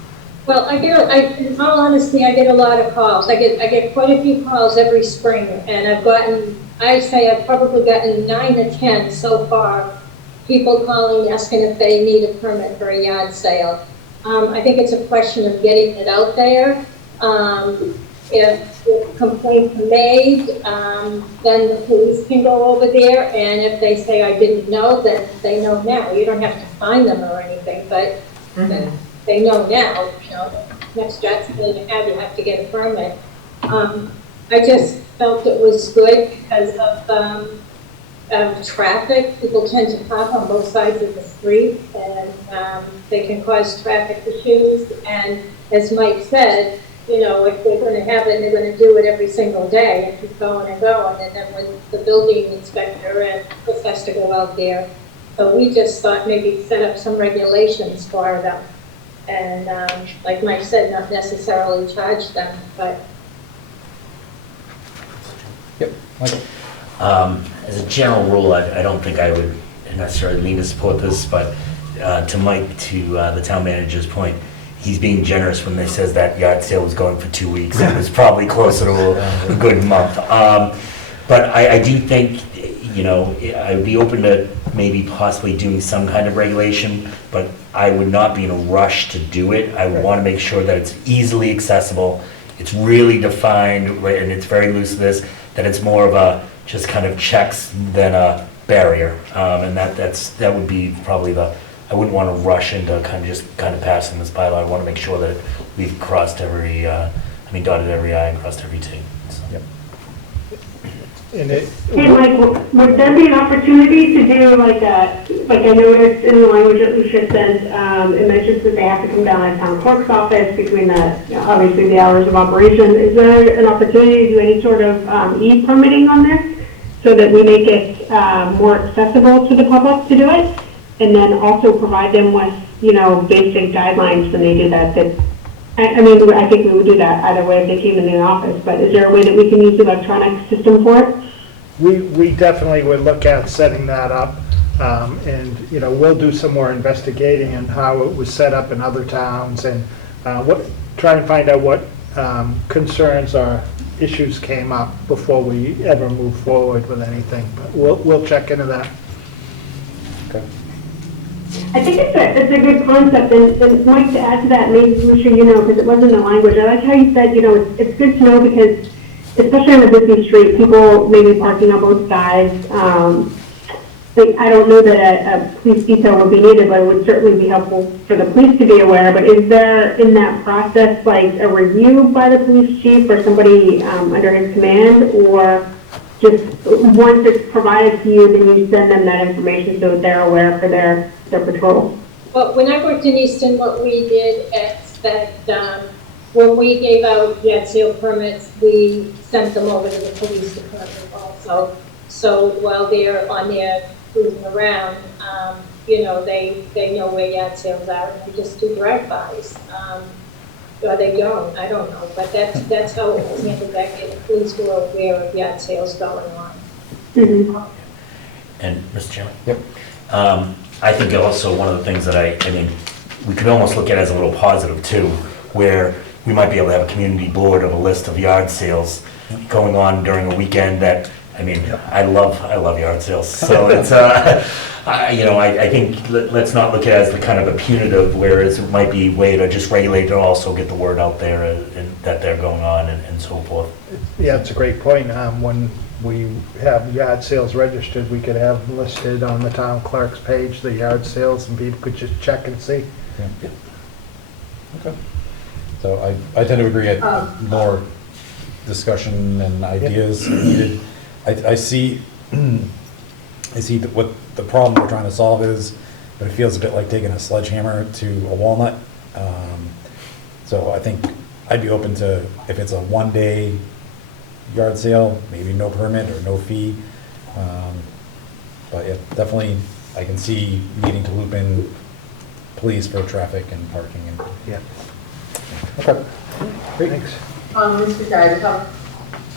Well, in all honesty, I get a lot of calls. I get quite a few calls every spring, and I've probably gotten 9 to 10 so far. People calling, asking if they need a permit for a yard sale. I think it's a question of getting it out there. If complaints are made, then the police can go over there, and if they say I didn't know, then they know now. You don't have to find them or anything, but they know now. You know, next judgment you have to get a permit. I just felt it was good because of traffic. People tend to park on both sides of the street, and they can cause traffic issues. And as Mike said, you know, if they're going to have it, they're going to do it every single day and keep going and going. And then when the building inspector and has to go out there, so we just thought maybe set up some regulations for them. And like Mike said, not necessarily charge them, but. Yep. Michael. As a general rule, I don't think I would necessarily lean to support this, but to Mike, to the town manager's point, he's being generous when he says that yard sale was going for 2 weeks. It was probably closer to a good month. But I do think, you know, I would be open to maybe possibly doing some kind of regulation, but I would not be in a rush to do it. I would want to make sure that it's easily accessible, it's really defined, and it's very loose to this, that it's more of a just kind of checks than a barrier. And that would be probably I wouldn't want to rush into kind of passing this bylaw. I want to make sure that we've crossed dotted every I and crossed every T. So. Yep. And it, Hey, Mike, would there be an opportunity to do like I noticed in the language that Lucia says, it mentions that they have to come down to town clerk's office between obviously the hours of operation. Is there an opportunity to do any sort of e-permitting on this so that we make it more accessible to the public to do it? And then also provide them with, basic guidelines when they do that. I think we would do that either way if they came in the office, but is there a way that we can use the electronic system for it? we definitely would look at setting that up. And, we'll do some more investigating on how it was set up in other towns and try and find out what concerns or issues came up before we ever move forward with anything. But we'll check into that. Okay. I think it's a good concept, and Mike, to add to that, maybe Lucia, because it wasn't in the language, I like how you said, it's good to know because, especially on a busy street, people may be parking on both sides. I don't know that a police detail would be needed, but it would certainly be helpful for the police to be aware. But is there, in that process, like a review by the police chief or somebody under his command, or just once it's provided to you, then you send them that information so they're aware for their patrol? Well, when I worked in Easton, what we did is that when we gave out yard sale permits, we sent them over to the police department also. So while they're on their cruising around, they know where yard sales are, and they just do drive-bys. Or they don't, I don't know, but that's how it was handled back then. The police were aware of yard sales going on. Mm-hmm. And Mr. Chairman? Yep. I think also one of the things that we could almost look at as a little positive too, where we might be able to have a community board of a list of yard sales going on during a weekend that, I love yard sales. So it's, I think let's not look at it as the kind of a punitive, whereas it might be a way to just regulate and also get the word out there and that they're going on and so forth. Yeah, it's a great point. When we have yard sales registered, we could have listed on the town clerk's page the yard sales, and people could just check and see. Yeah. Okay. So I tend to agree. More discussion and ideas needed. I see what the problem we're trying to solve is, but it feels a bit like taking a sledgehammer to a walnut. So I think I'd be open to, if it's a one-day yard sale, maybe no permit or no fee. But yeah, definitely I can see needing to loop in police for traffic and parking and. Yeah. Okay. Great. Thanks. Mr. Chair, I just have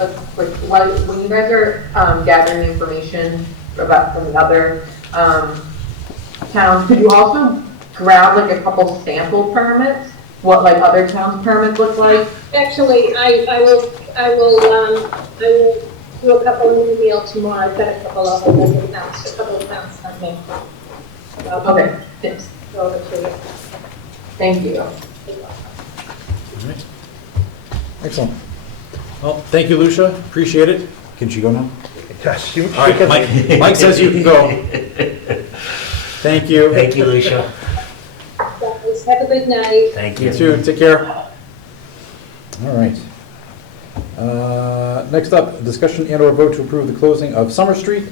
a quick, when you guys are gathering information from the other towns, could you also grab like a couple sample permits? What like other towns' permits look like? Actually, I will do a couple in email tomorrow. I've got a couple of towns coming. Okay, thanks. Over to you. Thank you. All right. Excellent. Well, thank you, Lucia. Appreciate it. Can she go now? Yes, All right, Mike says you can go. Thank you. Thank you, Lucia. Guys, have a good night. Thank you. You too. Take care. All right. Next up, discussion and/or vote to approve the closing of Summer Street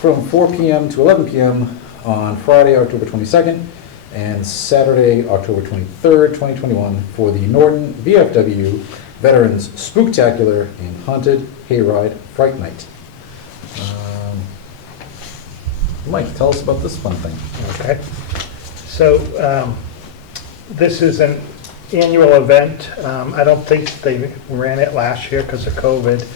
from 4 p.m. to 11 p.m. on Friday, October 22nd, and Saturday, October 23rd, 2021, for the Norton VFW Veterans Spooktacular and Haunted Hayride Fright Night. Mike, tell us about this fun thing. Okay. So this is an annual event. I don't think they ran it last year because of COVID.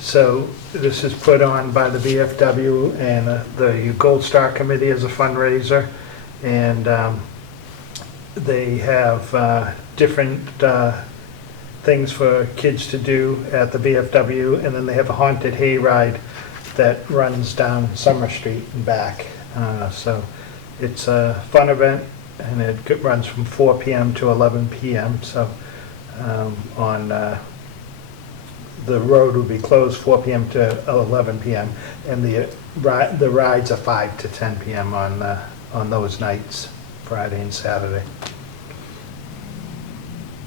So this is put on by the VFW and the Gold Star Committee as a fundraiser. And they have different things for kids to do at the VFW. And then they have a haunted hayride that runs down Summer Street and back. So it's a fun event, and it runs from 4 p.m. to 11 p.m. So on the road would be closed 4 PM to 11 PM, and the rides are 5 to 10 PM on those nights, Friday and Saturday.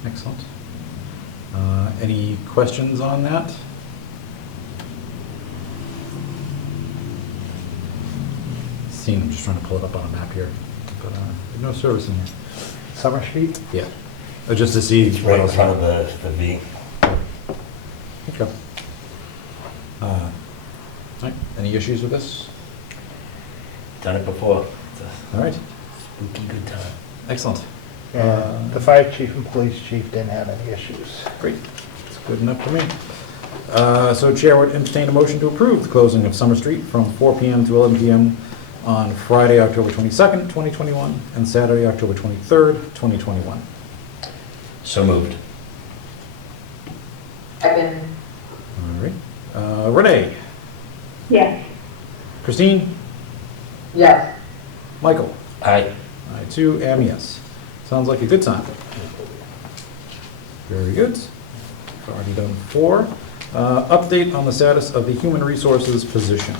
Excellent. Any questions on that? Seeing, I'm just trying to pull it up on a map here, but no service in here. Summer Street? Yeah. Just to see. It's right in front of the V. Okay. All right. Any issues with this? Done it before. It's All right. a spooky good time. Excellent. And the fire chief and police chief didn't have any issues. Great. That's good enough for me. So Chair would entertain a motion to approve the closing of Summer Street from 4 PM to 11 PM on Friday, October 22nd, 2021, and Saturday, October 23rd, 2021. So moved. Second. All right. Renee, Yes. Christine, Yes. Michael. Aye. I too am yes. Sounds like a good time. Very good. Already done 4. Update on the status of the human resources position.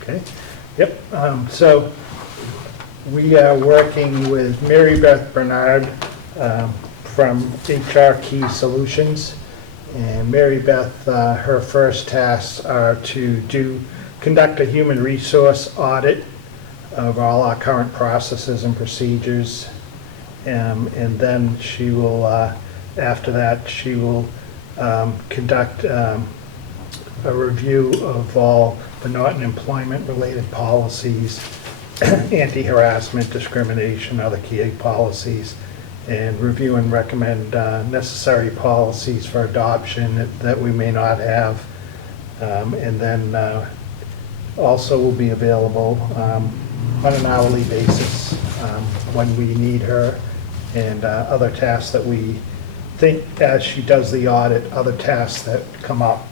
Okay, yep, so we are working with Mary Beth Bernard from HR Key Solutions. And Mary Beth, her first tasks are to conduct a human resource audit of all our current processes and procedures. And then she will, after that, she will conduct a review of all the Norton employment-related policies, anti-harassment, discrimination, other key policies, and review and recommend necessary policies for adoption that we may not have. And then also will be available on an hourly basis when we need her, and other tasks that we think, as she does the audit, other tasks that come up,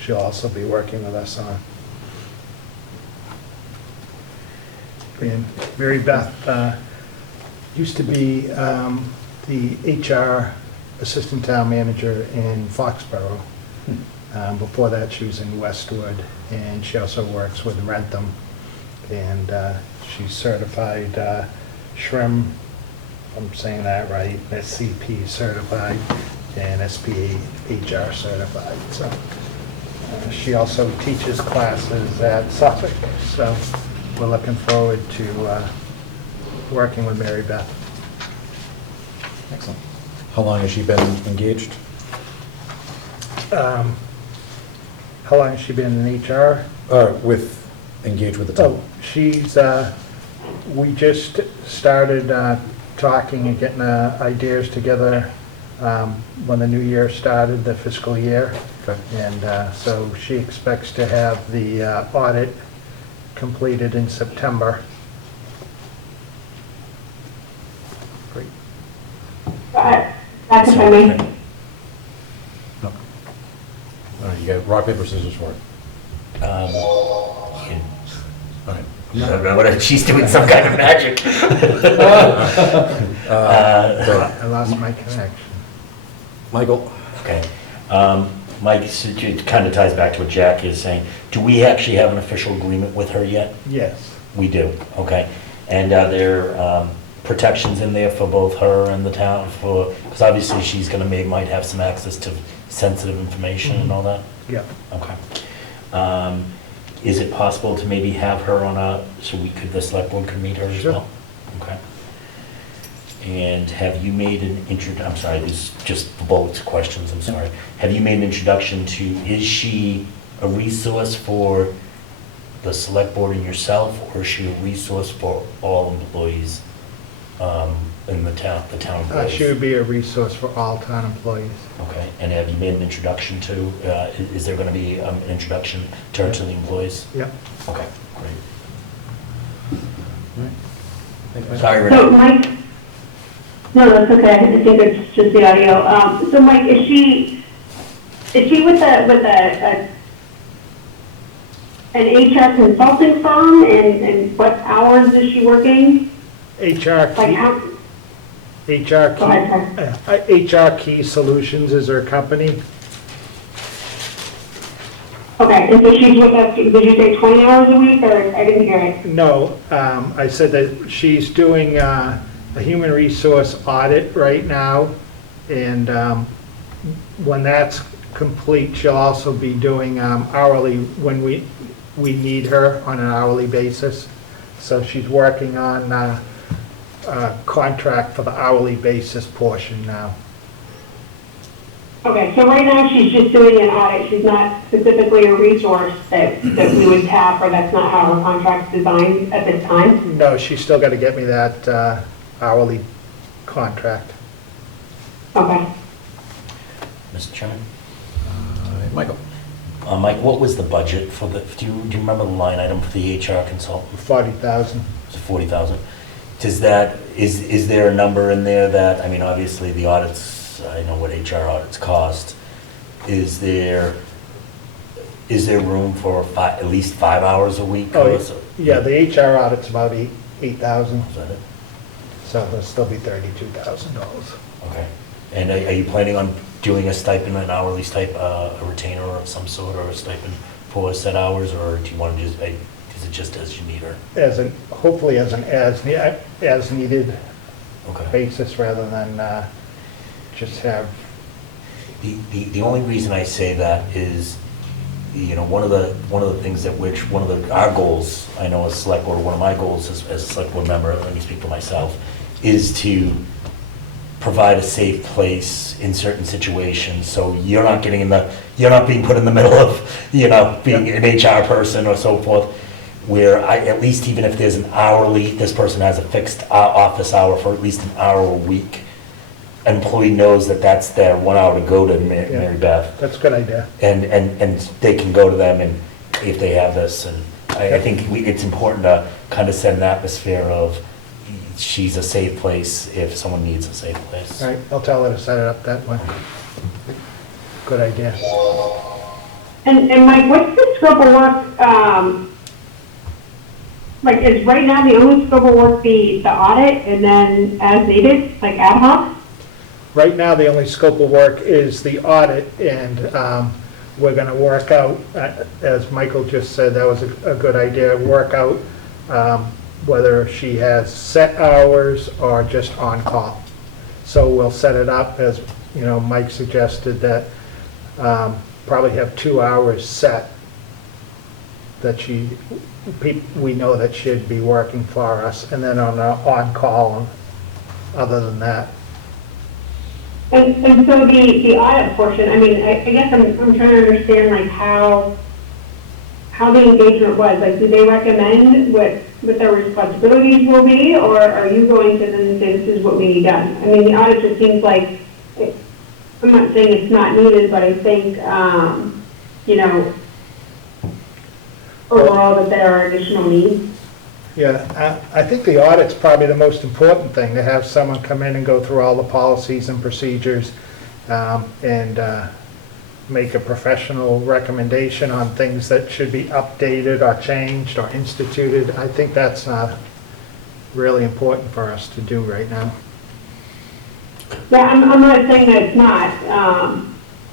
she'll also be working with us on. And Mary Beth used to be the HR assistant town manager in Foxborough. Before that, she was in Westwood, and she also works with Rentham. And she's certified SHRM, if I'm saying that right, SCP certified, and SPA HR certified. So she also teaches classes at Suffolk. So we're looking forward to working with Mary Beth. Excellent. How long has she been engaged? How long has she been in HR? Engaged with the town? Oh, she's, we just started talking and getting ideas together when the new year started, the fiscal year. Okay. And so she expects to have the audit completed in September. Great. That's if I may. No. You got rock, paper, scissors for it. Yeah. All right. I don't know what she's doing, some kind of magic. I lost my connection. Michael? Okay. Mike, it kind of ties back to what Jack is saying. Do we actually have an official agreement with her yet? Yes. We do, okay. And are there protections in there for both her and the town because obviously she's might have some access to sensitive information and all that? Yeah. Okay. Is it possible to maybe have her on so the select board could meet her as Sure. well? Okay. And have you made I'm sorry, these just bullet questions, I'm sorry. Have you made an introduction to, is she a resource for the select board and yourself, or is she a resource for all employees in the town employees? She would be a resource for all town employees. Okay, and have you made an introduction to, is there going to be an introduction to her to the employees? Yep. Okay, great. Thank you. Sorry, So Renee. Mike, no, that's okay, I think it's just the audio. So Mike, is she with an HR consulting firm, and what hours is she working? HR Like how? Go ahead, sorry. HR Key Solutions is her company, Okay, and so she's with us, did you say 20 hours a week, or I didn't hear it? No, I said that she's doing a human resource audit right now, and when that's complete, she'll also be doing hourly when we need her on an hourly basis. So she's working on a contract for the hourly basis portion now. Okay, so right now she's just doing an audit, she's not specifically a resource that we would tap, or that's not how her contract's designed at this time? No, she's still got to get me that hourly contract. Okay. Mr. Chairman? Michael? Mike, what was the budget for the, do you remember the line item for the HR consultant? 40,000. Was it 40,000? Does that, is there a number in there that, I mean, obviously the audits, I know what HR audits cost. Is there room for at least 5 hours a week? Oh, or so? yeah, the HR audit's about 8,000, Is that it? so there'll still be $32,000. Okay. And are you planning on doing a stipend, an hourly stipend, a retainer of some sort, or a stipend for set hours, or do you want to just, is it just as you need her? Hopefully as needed Okay. basis rather than just have. The only reason I say that is, you know, one of the things our goals, I know as select board, one of my goals as a select board member, let me speak for myself, is to provide a safe place in certain situations, so you're not being put in the middle of, you know, being an HR person or so forth, where at least even if there's an hourly, this person has a fixed office hour for at least an hour a week, an employee knows that that's their 1 hour to go to Mary Beth. That's a good idea. And they can go to them and if they have this, and I think it's important to kind of set an atmosphere of she's a safe place if someone needs a safe place. All right, I'll tell her to set it up that way. Good idea. And Mike, what's the scope of work, like, is right now the only scope of work the audit, and then as needed, like ad hoc? Right now, the only scope of work is the audit, and we're going to work out, as Michael just said, that was a good idea, work out whether she has set hours or just on call. So we'll set it up as, you know, Mike suggested that probably have 2 hours set that we know that she'd be working for us, and then on call other than that. And so the audit portion, I mean, I guess I'm trying to understand, like, how the engagement was. Like, did they recommend what their responsibilities will be, or are you going to then say this is what we need done? I mean, the audit just seems like, I'm not saying it's not needed, but I think, you know, overall that there are additional needs. Yeah, I think the audit's probably the most important thing, to have someone come in and go through all the policies and procedures and make a professional recommendation on things that should be updated or changed or instituted. I think that's really important for us to do right now. Yeah, I'm not saying that it's not,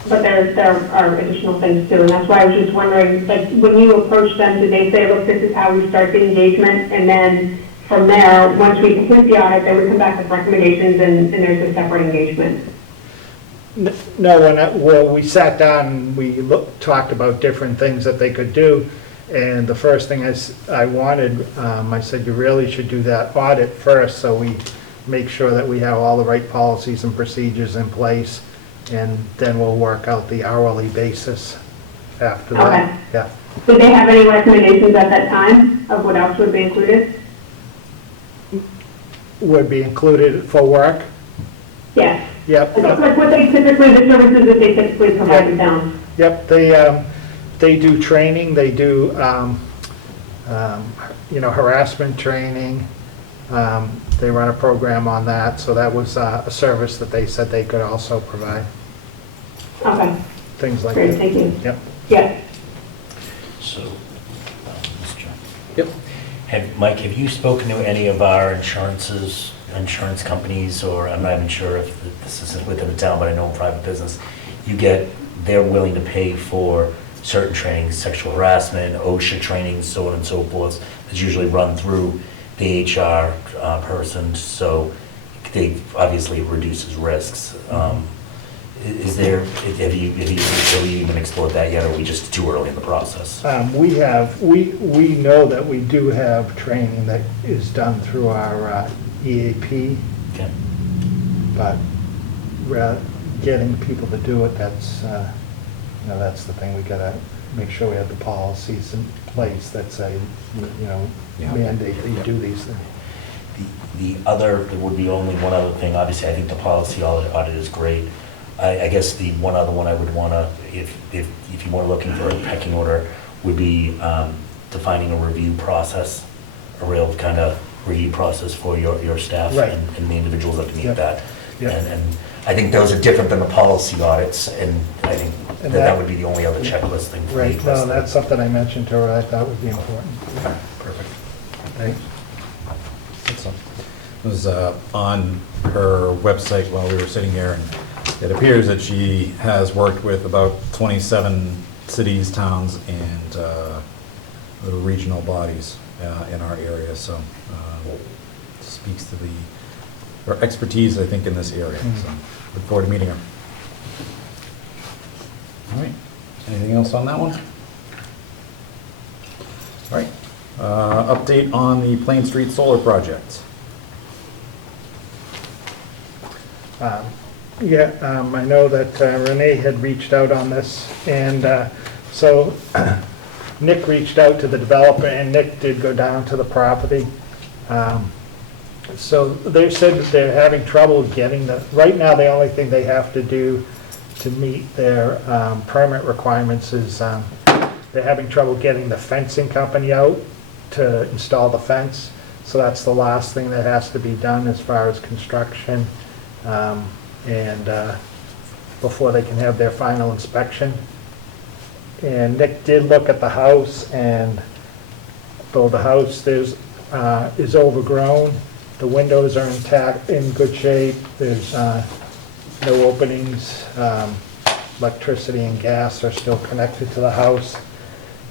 but there are additional things too, and that's why I was just wondering, like, when you approach them, did they say, look, this is how we start the engagement, and then from there, once we complete the audit, then we come back with recommendations, and there's a separate engagement? No, we sat down and we talked about different things that they could do, and the first thing I wanted, I said, you really should do that audit first, so we make sure that we have all the right policies and procedures in place, and then we'll work out the hourly basis after that. Okay. Yeah. Did they have any recommendations at that time of what else would be included? Would be included for work? Yes. Yep. Like what they typically, the services that they typically provide to towns? Yep, they do training, they do, you know, harassment training. They run a program on that, so that was a service that they said they could also provide. Okay. Things like Great, that. thank you. Yep. Yeah. So, Mr. Chairman. Yep. Mike, have you spoken to any of our insurance companies, or I'm not even sure if this is within the town, but I know in private business, they're willing to pay for certain trainings, sexual harassment, OSHA trainings, so on and so forth, that's usually run through the HR person, so they obviously reduces risks. Is there, have you even explored that yet, or are we just too early in the process? We know that we do have training that is done through our EAP, Okay. but getting people to do it, that's, that's the thing. We gotta make sure we have the policies in place that say, mandate that you do these things. There would be only one other thing, obviously, I think the policy audit is great. I guess the one other one I would want to, if you were looking for a pecking order, would be defining a review process, a real kind of review process for your staff Right. and the individuals underneath Yep. that. Yep. And I think those are different than the policy audits, and I think And that would be the only other checklist thing for me. Right, no, that's something I mentioned to her I thought would be important. Okay, perfect. Thanks. It was on her website while we were sitting here, and it appears that she has worked with about 27 cities, towns, and regional bodies in our area, so speaks to her expertise, I think, in this area. So look forward to meeting her. All right, anything else on that one? All right, update on the Plain Street Solar Project. I know that Renee had reached out on this, and so Nick reached out to the developer, and Nick did go down to the property. So they said that they're having trouble getting right now the only thing they have to do to meet their permit requirements is they're having trouble getting the fencing company out to install the fence. So that's the last thing that has to be done as far as construction. And before they can have their final inspection. And Nick did look at the house, and though the house is overgrown, the windows are intact, in good shape, there's no openings, electricity and gas are still connected to the house.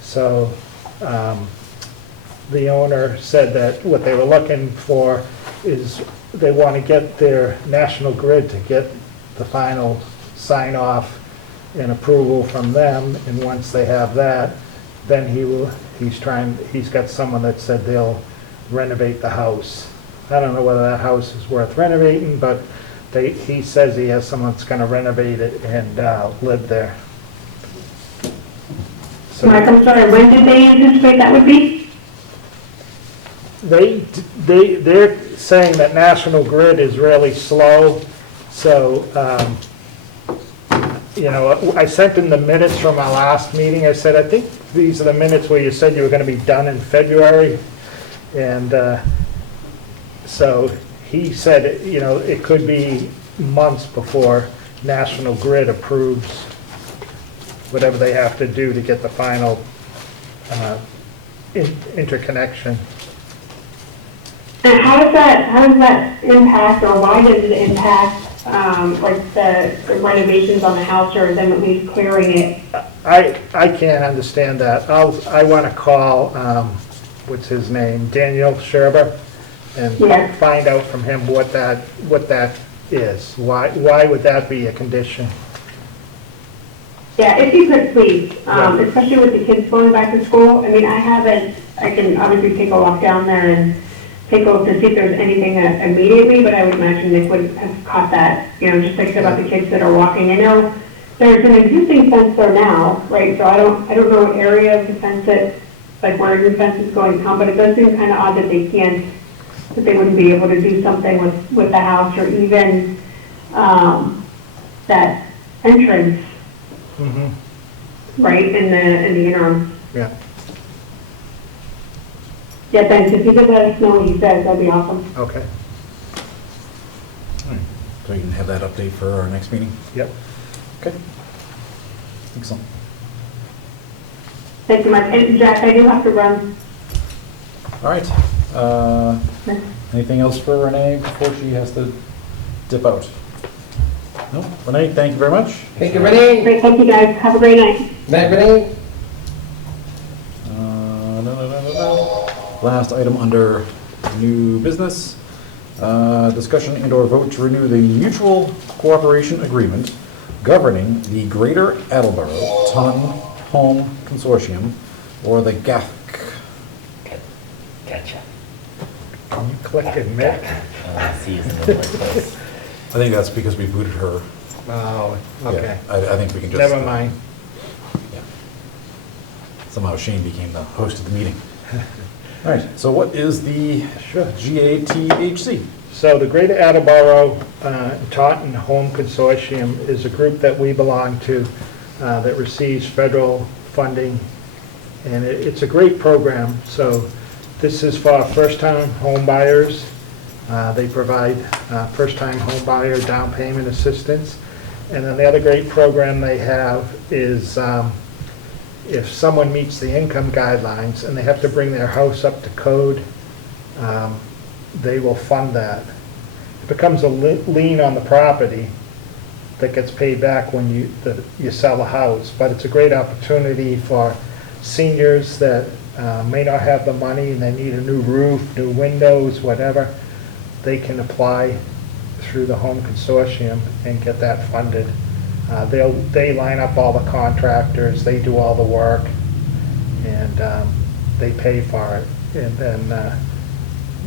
So the owner said that what they were looking for is they want to get their National Grid to get the final sign-off and approval from them, and once they have that, then he's got someone that said they'll renovate the house. I don't know whether that house is worth renovating, but he says he has someone that's going to renovate it and live there. So Mark, I'm sorry, when did they anticipate that would be? They're saying that National Grid is really slow, so, I sent them the minutes from our last meeting. I said, I think these are the minutes where you said you were going to be done in February, and so he said, it could be months before National Grid approves whatever they have to do to get the final interconnection. And how does that impact, or why does it impact, the renovations on the house, or them at least clearing it? I can't understand that. I want to call, what's his name, Daniel Scherber, and Yeah. find out from him what that is. Why would that be a condition? Yeah, if you could please, especially with the kids going back to school. I mean, I can obviously take a walk down there and take a look to see if there's anything immediately, but I would imagine Nick would have caught that, just like about the kids that are walking. I know there's an existing fence there now, right? So I don't know what area of the fence where the fence is going to come, but it does seem kind of odd that they wouldn't be able to do something with the house, or even that entrance, right, in the interim. Yeah. Yeah, thanks. If you could let us know what he says, that'd be awesome. Okay. All right. So you can have that update for our next meeting? Yep. Okay. Excellent. Thank you, Mike. And Jack, I do have to run. All right. Anything else for Renee before she has to dip out? No? Renee, thank you very much. Thank you, Renee. Great, thank you guys. Have a great night. Night, Renee. Last item under new business, discussion and/or vote to renew the mutual cooperation agreement governing the Greater Attleboro Taunton Home Consortium, or the GAFC. Gotcha. Can you click admit? See is in the right place. I think that's because we booted her. Oh, okay. Yeah, I think we can just. Never mind. Yeah. Somehow Shane became the host of the meeting. All right, so what is the GATHC? So the Greater Attleboro Taunton Home Consortium is a group that we belong to that receives federal funding, and it's a great program. So this is for first-time home buyers. They provide first-time home buyer down payment assistance. And then the other great program they have is if someone meets the income guidelines and they have to bring their house up to code, they will fund that. It becomes a lien on the property that gets paid back when you sell a house. But it's a great opportunity for seniors that may not have the money and they need a new roof, new windows, whatever. They can apply through the home consortium and get that funded. They line up all the contractors, they do all the work, and they pay for it. And then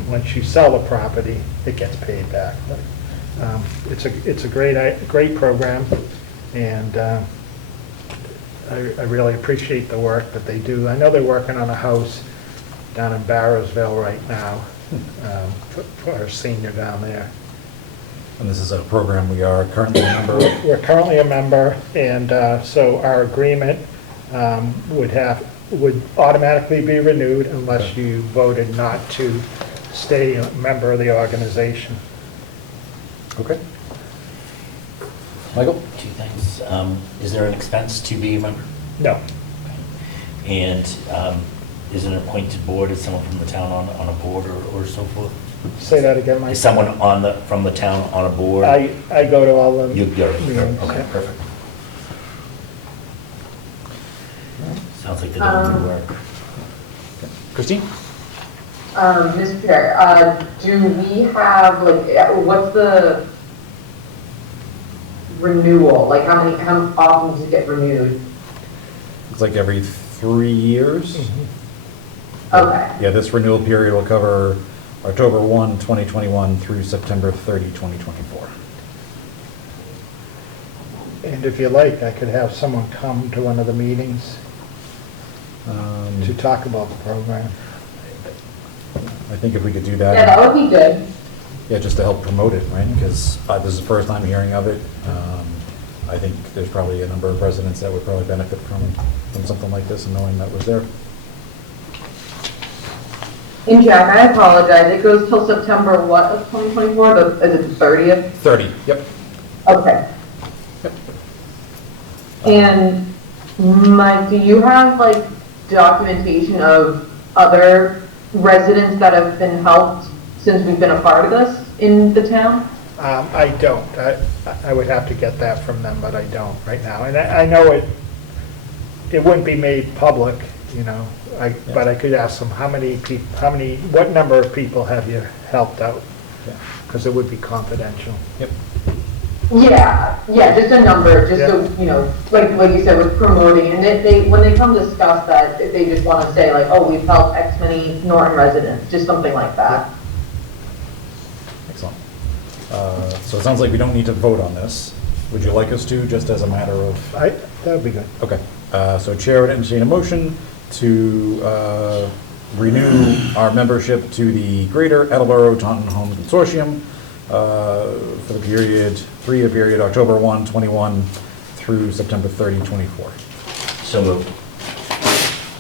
once you sell the property, it gets paid back. But, it's a great program, and I really appreciate the work that they do. I know they're working on a house down in Barrowsville right now for a senior down there. And this is a program we are currently a member of. We're currently a member, and so our agreement would automatically be renewed unless you voted not to stay a member of the organization. Okay. Michael? Two things. Is there an expense to be a member? No. And is an appointed board, is someone from the town on a board or so forth? Say that again, Mike. Is someone from the town on a board? I go to all the You go to, meetings. okay, Yeah. perfect. Sounds like they're doing good work. Christine? Mr. Chair, do we have, like, what's the renewal? Like, how often does it get renewed? It's like every 3 years. Okay. Yeah, this renewal period will cover October 1, 2021 through September 30, 2024. And if you like, I could have someone come to one of the meetings to talk about the program. I think if we could do Yeah, that. that would be good. Yeah, just to help promote it, right? Because this is the first time hearing of it. I think there's probably a number of residents that would probably benefit from something like this and knowing that was there. And Jack, I apologize, it goes till September what of 2024? Is it the 30th? 30, yep. Okay. Yep. And Mike, do you have like documentation of other residents that have been helped since we've been a part of this in the town? I don't. I would have to get that from them, but I don't right now. And I know it wouldn't be made public, you know. But I could ask them what number of people have you helped out? Because it would be confidential. Yep. Yeah, just a number, just so, you know, like you said, with promoting, and when they come discuss that, if they just want to say like, oh, we've helped X many Norton residents, just something like that. Excellent. So it sounds like we don't need to vote on this. Would you like us to, just as a matter of? That would be good. Okay. So Chair would entertain a motion to renew our membership to the Greater Attleboro Taunton Home Consortium for the period, 3-year period, October 1, 21 through September 30, 24. So moved.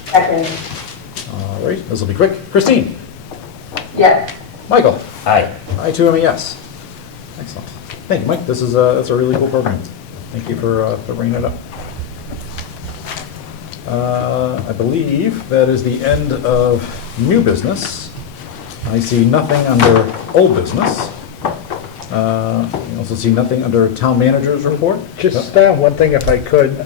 Second. All right, this will be quick. Christine? Yes. Michael? Aye. I too am a yes. Excellent. Thank you, Mike. That's a really cool program. Thank you for bringing it up. I believe that is the end of new business. I see nothing under old business. You also see nothing under town manager's report. Just one thing if I could.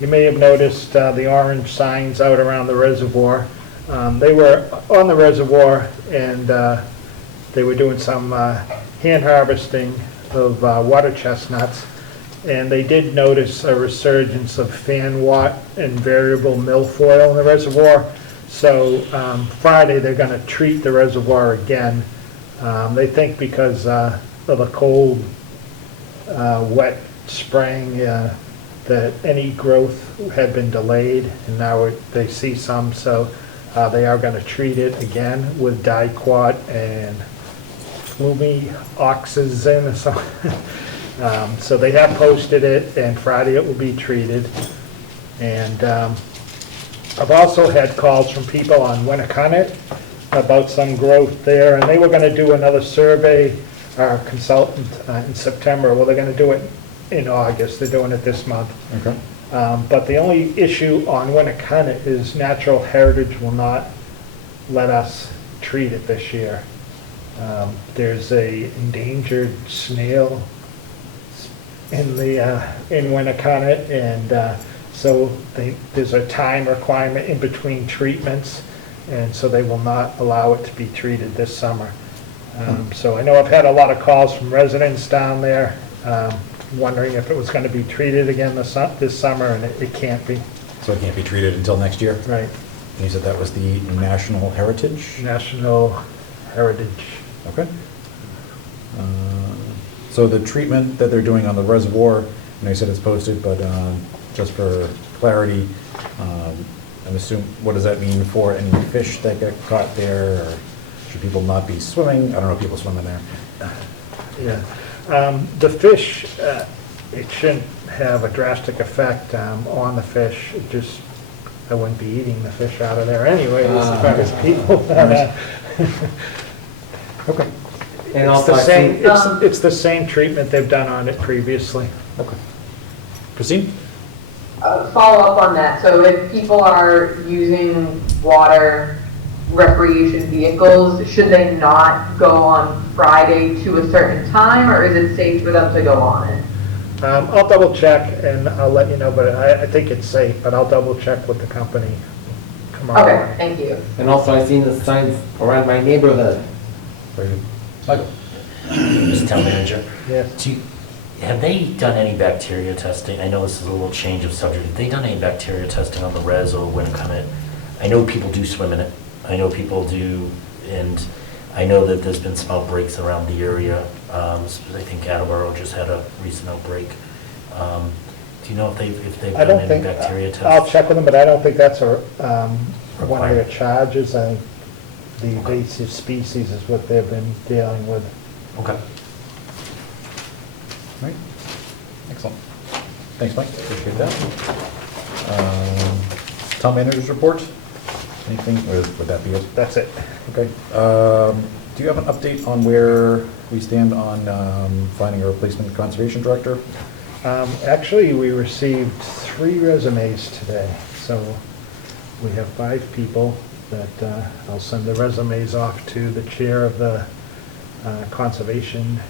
You may have noticed the orange signs out around the reservoir. They were on the reservoir, and they were doing some hand harvesting of water chestnuts, and they did notice a resurgence of fan watt and variable milfoil in the reservoir. So Friday, they're going to treat the reservoir again. They think because of a cold, wet spring, that any growth had been delayed, and now they see some, so they are going to treat it again with diquat and flumioxazin or something. So they have posted it, and Friday it will be treated. And I've also had calls from people on Winnicott about some growth there, and they were going to do another survey, our consultant, in September. Well, they're going to do it in August. They're doing it this month. Okay. But the only issue on Winnicott is Natural Heritage will not let us treat it this year. There's a endangered snail in Winnicott, and so there's a time requirement in between treatments, and so they will not allow it to be treated this summer. So I know I've had a lot of calls from residents down there wondering if it was going to be treated again this summer, and it can't be. So it can't be treated until next year? Right. And you said that was the National Heritage? National Heritage. Okay. So the treatment that they're doing on the reservoir, and you said it's posted, but just for clarity, I'm assuming, what does that mean for any fish that get caught there? Or should people not be swimming? I don't know if people swim in there. Yeah. The fish, it shouldn't have a drastic effect on the fish. It just, I wouldn't be eating the fish out of there anyway, as far as people. Okay. And It's also the I've same, seen, it's the same treatment they've done on it previously. Okay. Christine? Follow up on that. So if people are using water recreation vehicles, should they not go on Friday to a certain time, or is it safe for them to go on it? I'll double check and I'll let you know, but I think it's safe, but I'll double check with the company tomorrow. Okay, thank you. and also I've seen the signs around my neighborhood. Very good. Michael? Mr. Town Manager, Yes. have they done any bacteria testing? I know this is a little change of subject. Have they done any bacteria testing on the res or Winnicott? I know people do swim in it. I know people do, and I know that there's been some outbreaks around the area. I think Attleboro just had a recent outbreak. Do you know if they've I done don't any think, bacteria tests? I'll check with them, but I don't think that's a, one of their Required. charges. I think the invasive species is what they've been dealing with. Okay. Right. Excellent. Thanks, Mike. Appreciate that. Town Manager's report? Anything, or would that be it? That's it. Okay. Do you have an update on where we stand on finding a replacement conservation director? Actually, we received 3 resumes today, so we have 5 people that I'll send the resumes off to the chair of the Conservation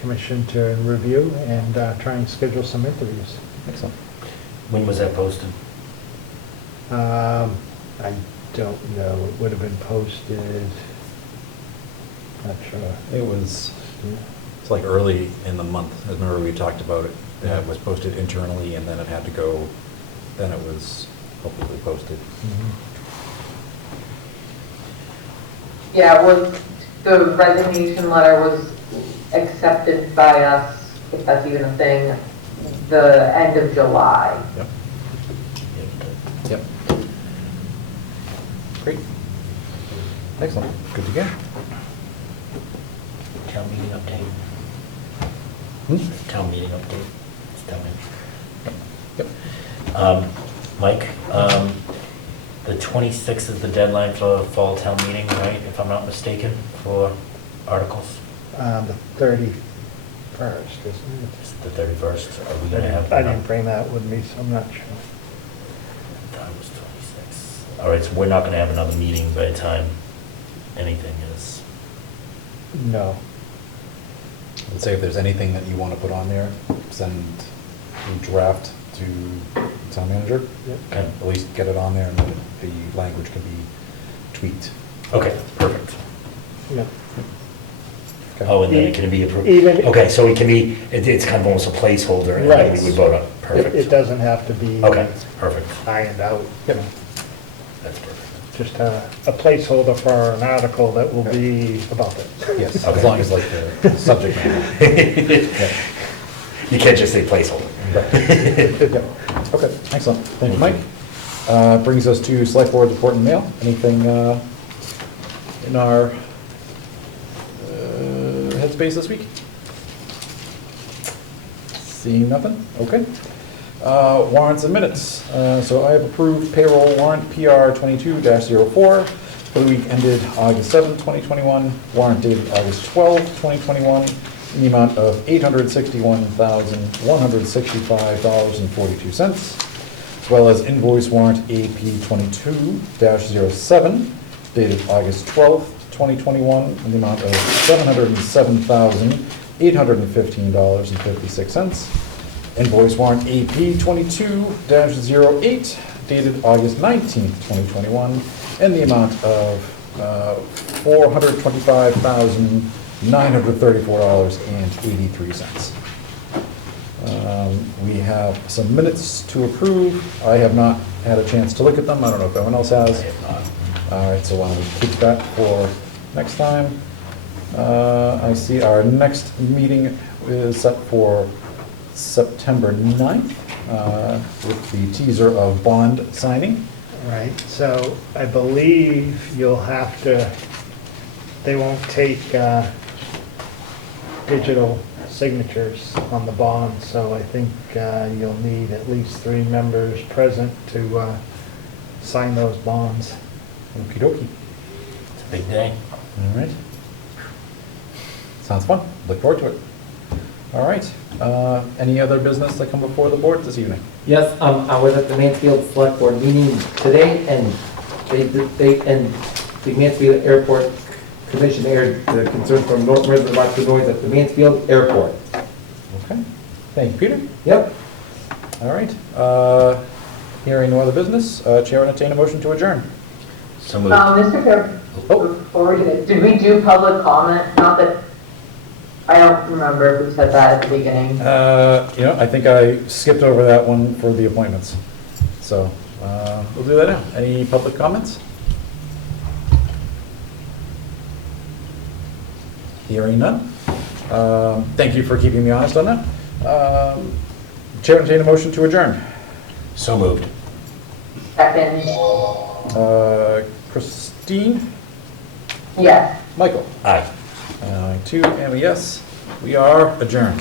Commission to review and try and schedule some interviews. Excellent. When was that posted? I don't know. It would have been posted, not sure. It was, it's like early in the month. I remember we talked about it. It was posted internally, and then it had to go, then it was publicly posted. Yeah, the resignation letter was accepted by us, if that's even a thing, the end of July. Yep. Yep. Great. Excellent. Good to go. Town meeting update? Town meeting update? It's town meeting. Yep. Mike, the 26th is the deadline for fall town meeting, right, if I'm not mistaken, for articles? The 31st, isn't it? It's the 31st. Are we gonna have? I didn't bring that with me, so I'm not sure. I thought it was 26. All right, so we're not gonna have another meeting by the time anything is. No. Let's say if there's anything that you want to put on there, send a draft to the town manager. Yep. And at least get it on there, and then the language can be tweaked. Okay, perfect. Yeah. Oh, and then it can be approved. Even- Okay, so it can be, it's kind of almost a placeholder, and then Right. we would vote on, It perfect. doesn't have to be Okay, perfect. ironed out, you know, That's perfect. just a placeholder for an article that will be about it. Yes, Okay. as long as like the subject matter. You can't just say placeholder. Yeah. Okay, excellent. Thank you, Mike. Brings us to Select Board report and mail. Anything in our headspace this week? Seeing nothing? Okay. Warrants and minutes. So I have approved payroll warrant PR 22-04 for the week ended August 7, 2021. Warrant dated August 12, 2021, in the amount of $861,165.42, as well as invoice warrant AP 22-07, dated August 12, 2021, in the amount of $707,815.56. Invoice warrant AP 22-08, dated August 19th, 2021, in the amount of $425,934.83. We have some minutes to approve. I have not had a chance to look at them. I don't know if anyone else has. I have not. All right, so why don't we keep that for next time? I see our next meeting is set for September 9th, with the teaser of bond signing. Right, so I believe you'll have to, they won't take digital signatures on the bond, so I think you'll need at least 3 members present to sign those bonds. Okey dokey. It's a big day. All right. Sounds fun. Look forward to it. All right. Any other business that come before the board this evening? Yes, I was at the Mansfield Select Board meeting today, and the Mansfield Airport Commission aired the concerns from Norton residents about the noise at the Mansfield Airport. Okay. Thank you, Peter. Yep. All right. Hearing no other business, Chair will entertain a motion to adjourn. So moved. Mr. Chair, before we do that, did we do public comment? Not that, I don't remember if we said that at the beginning. I think I skipped over that one for the appointments. So we'll do that now. Any public comments? Hearing none. Thank you for keeping me honest on that. Chair, entertain a motion to adjourn. So moved. Second, Christine? yes. Michael? Aye. I too am a yes. We are adjourned.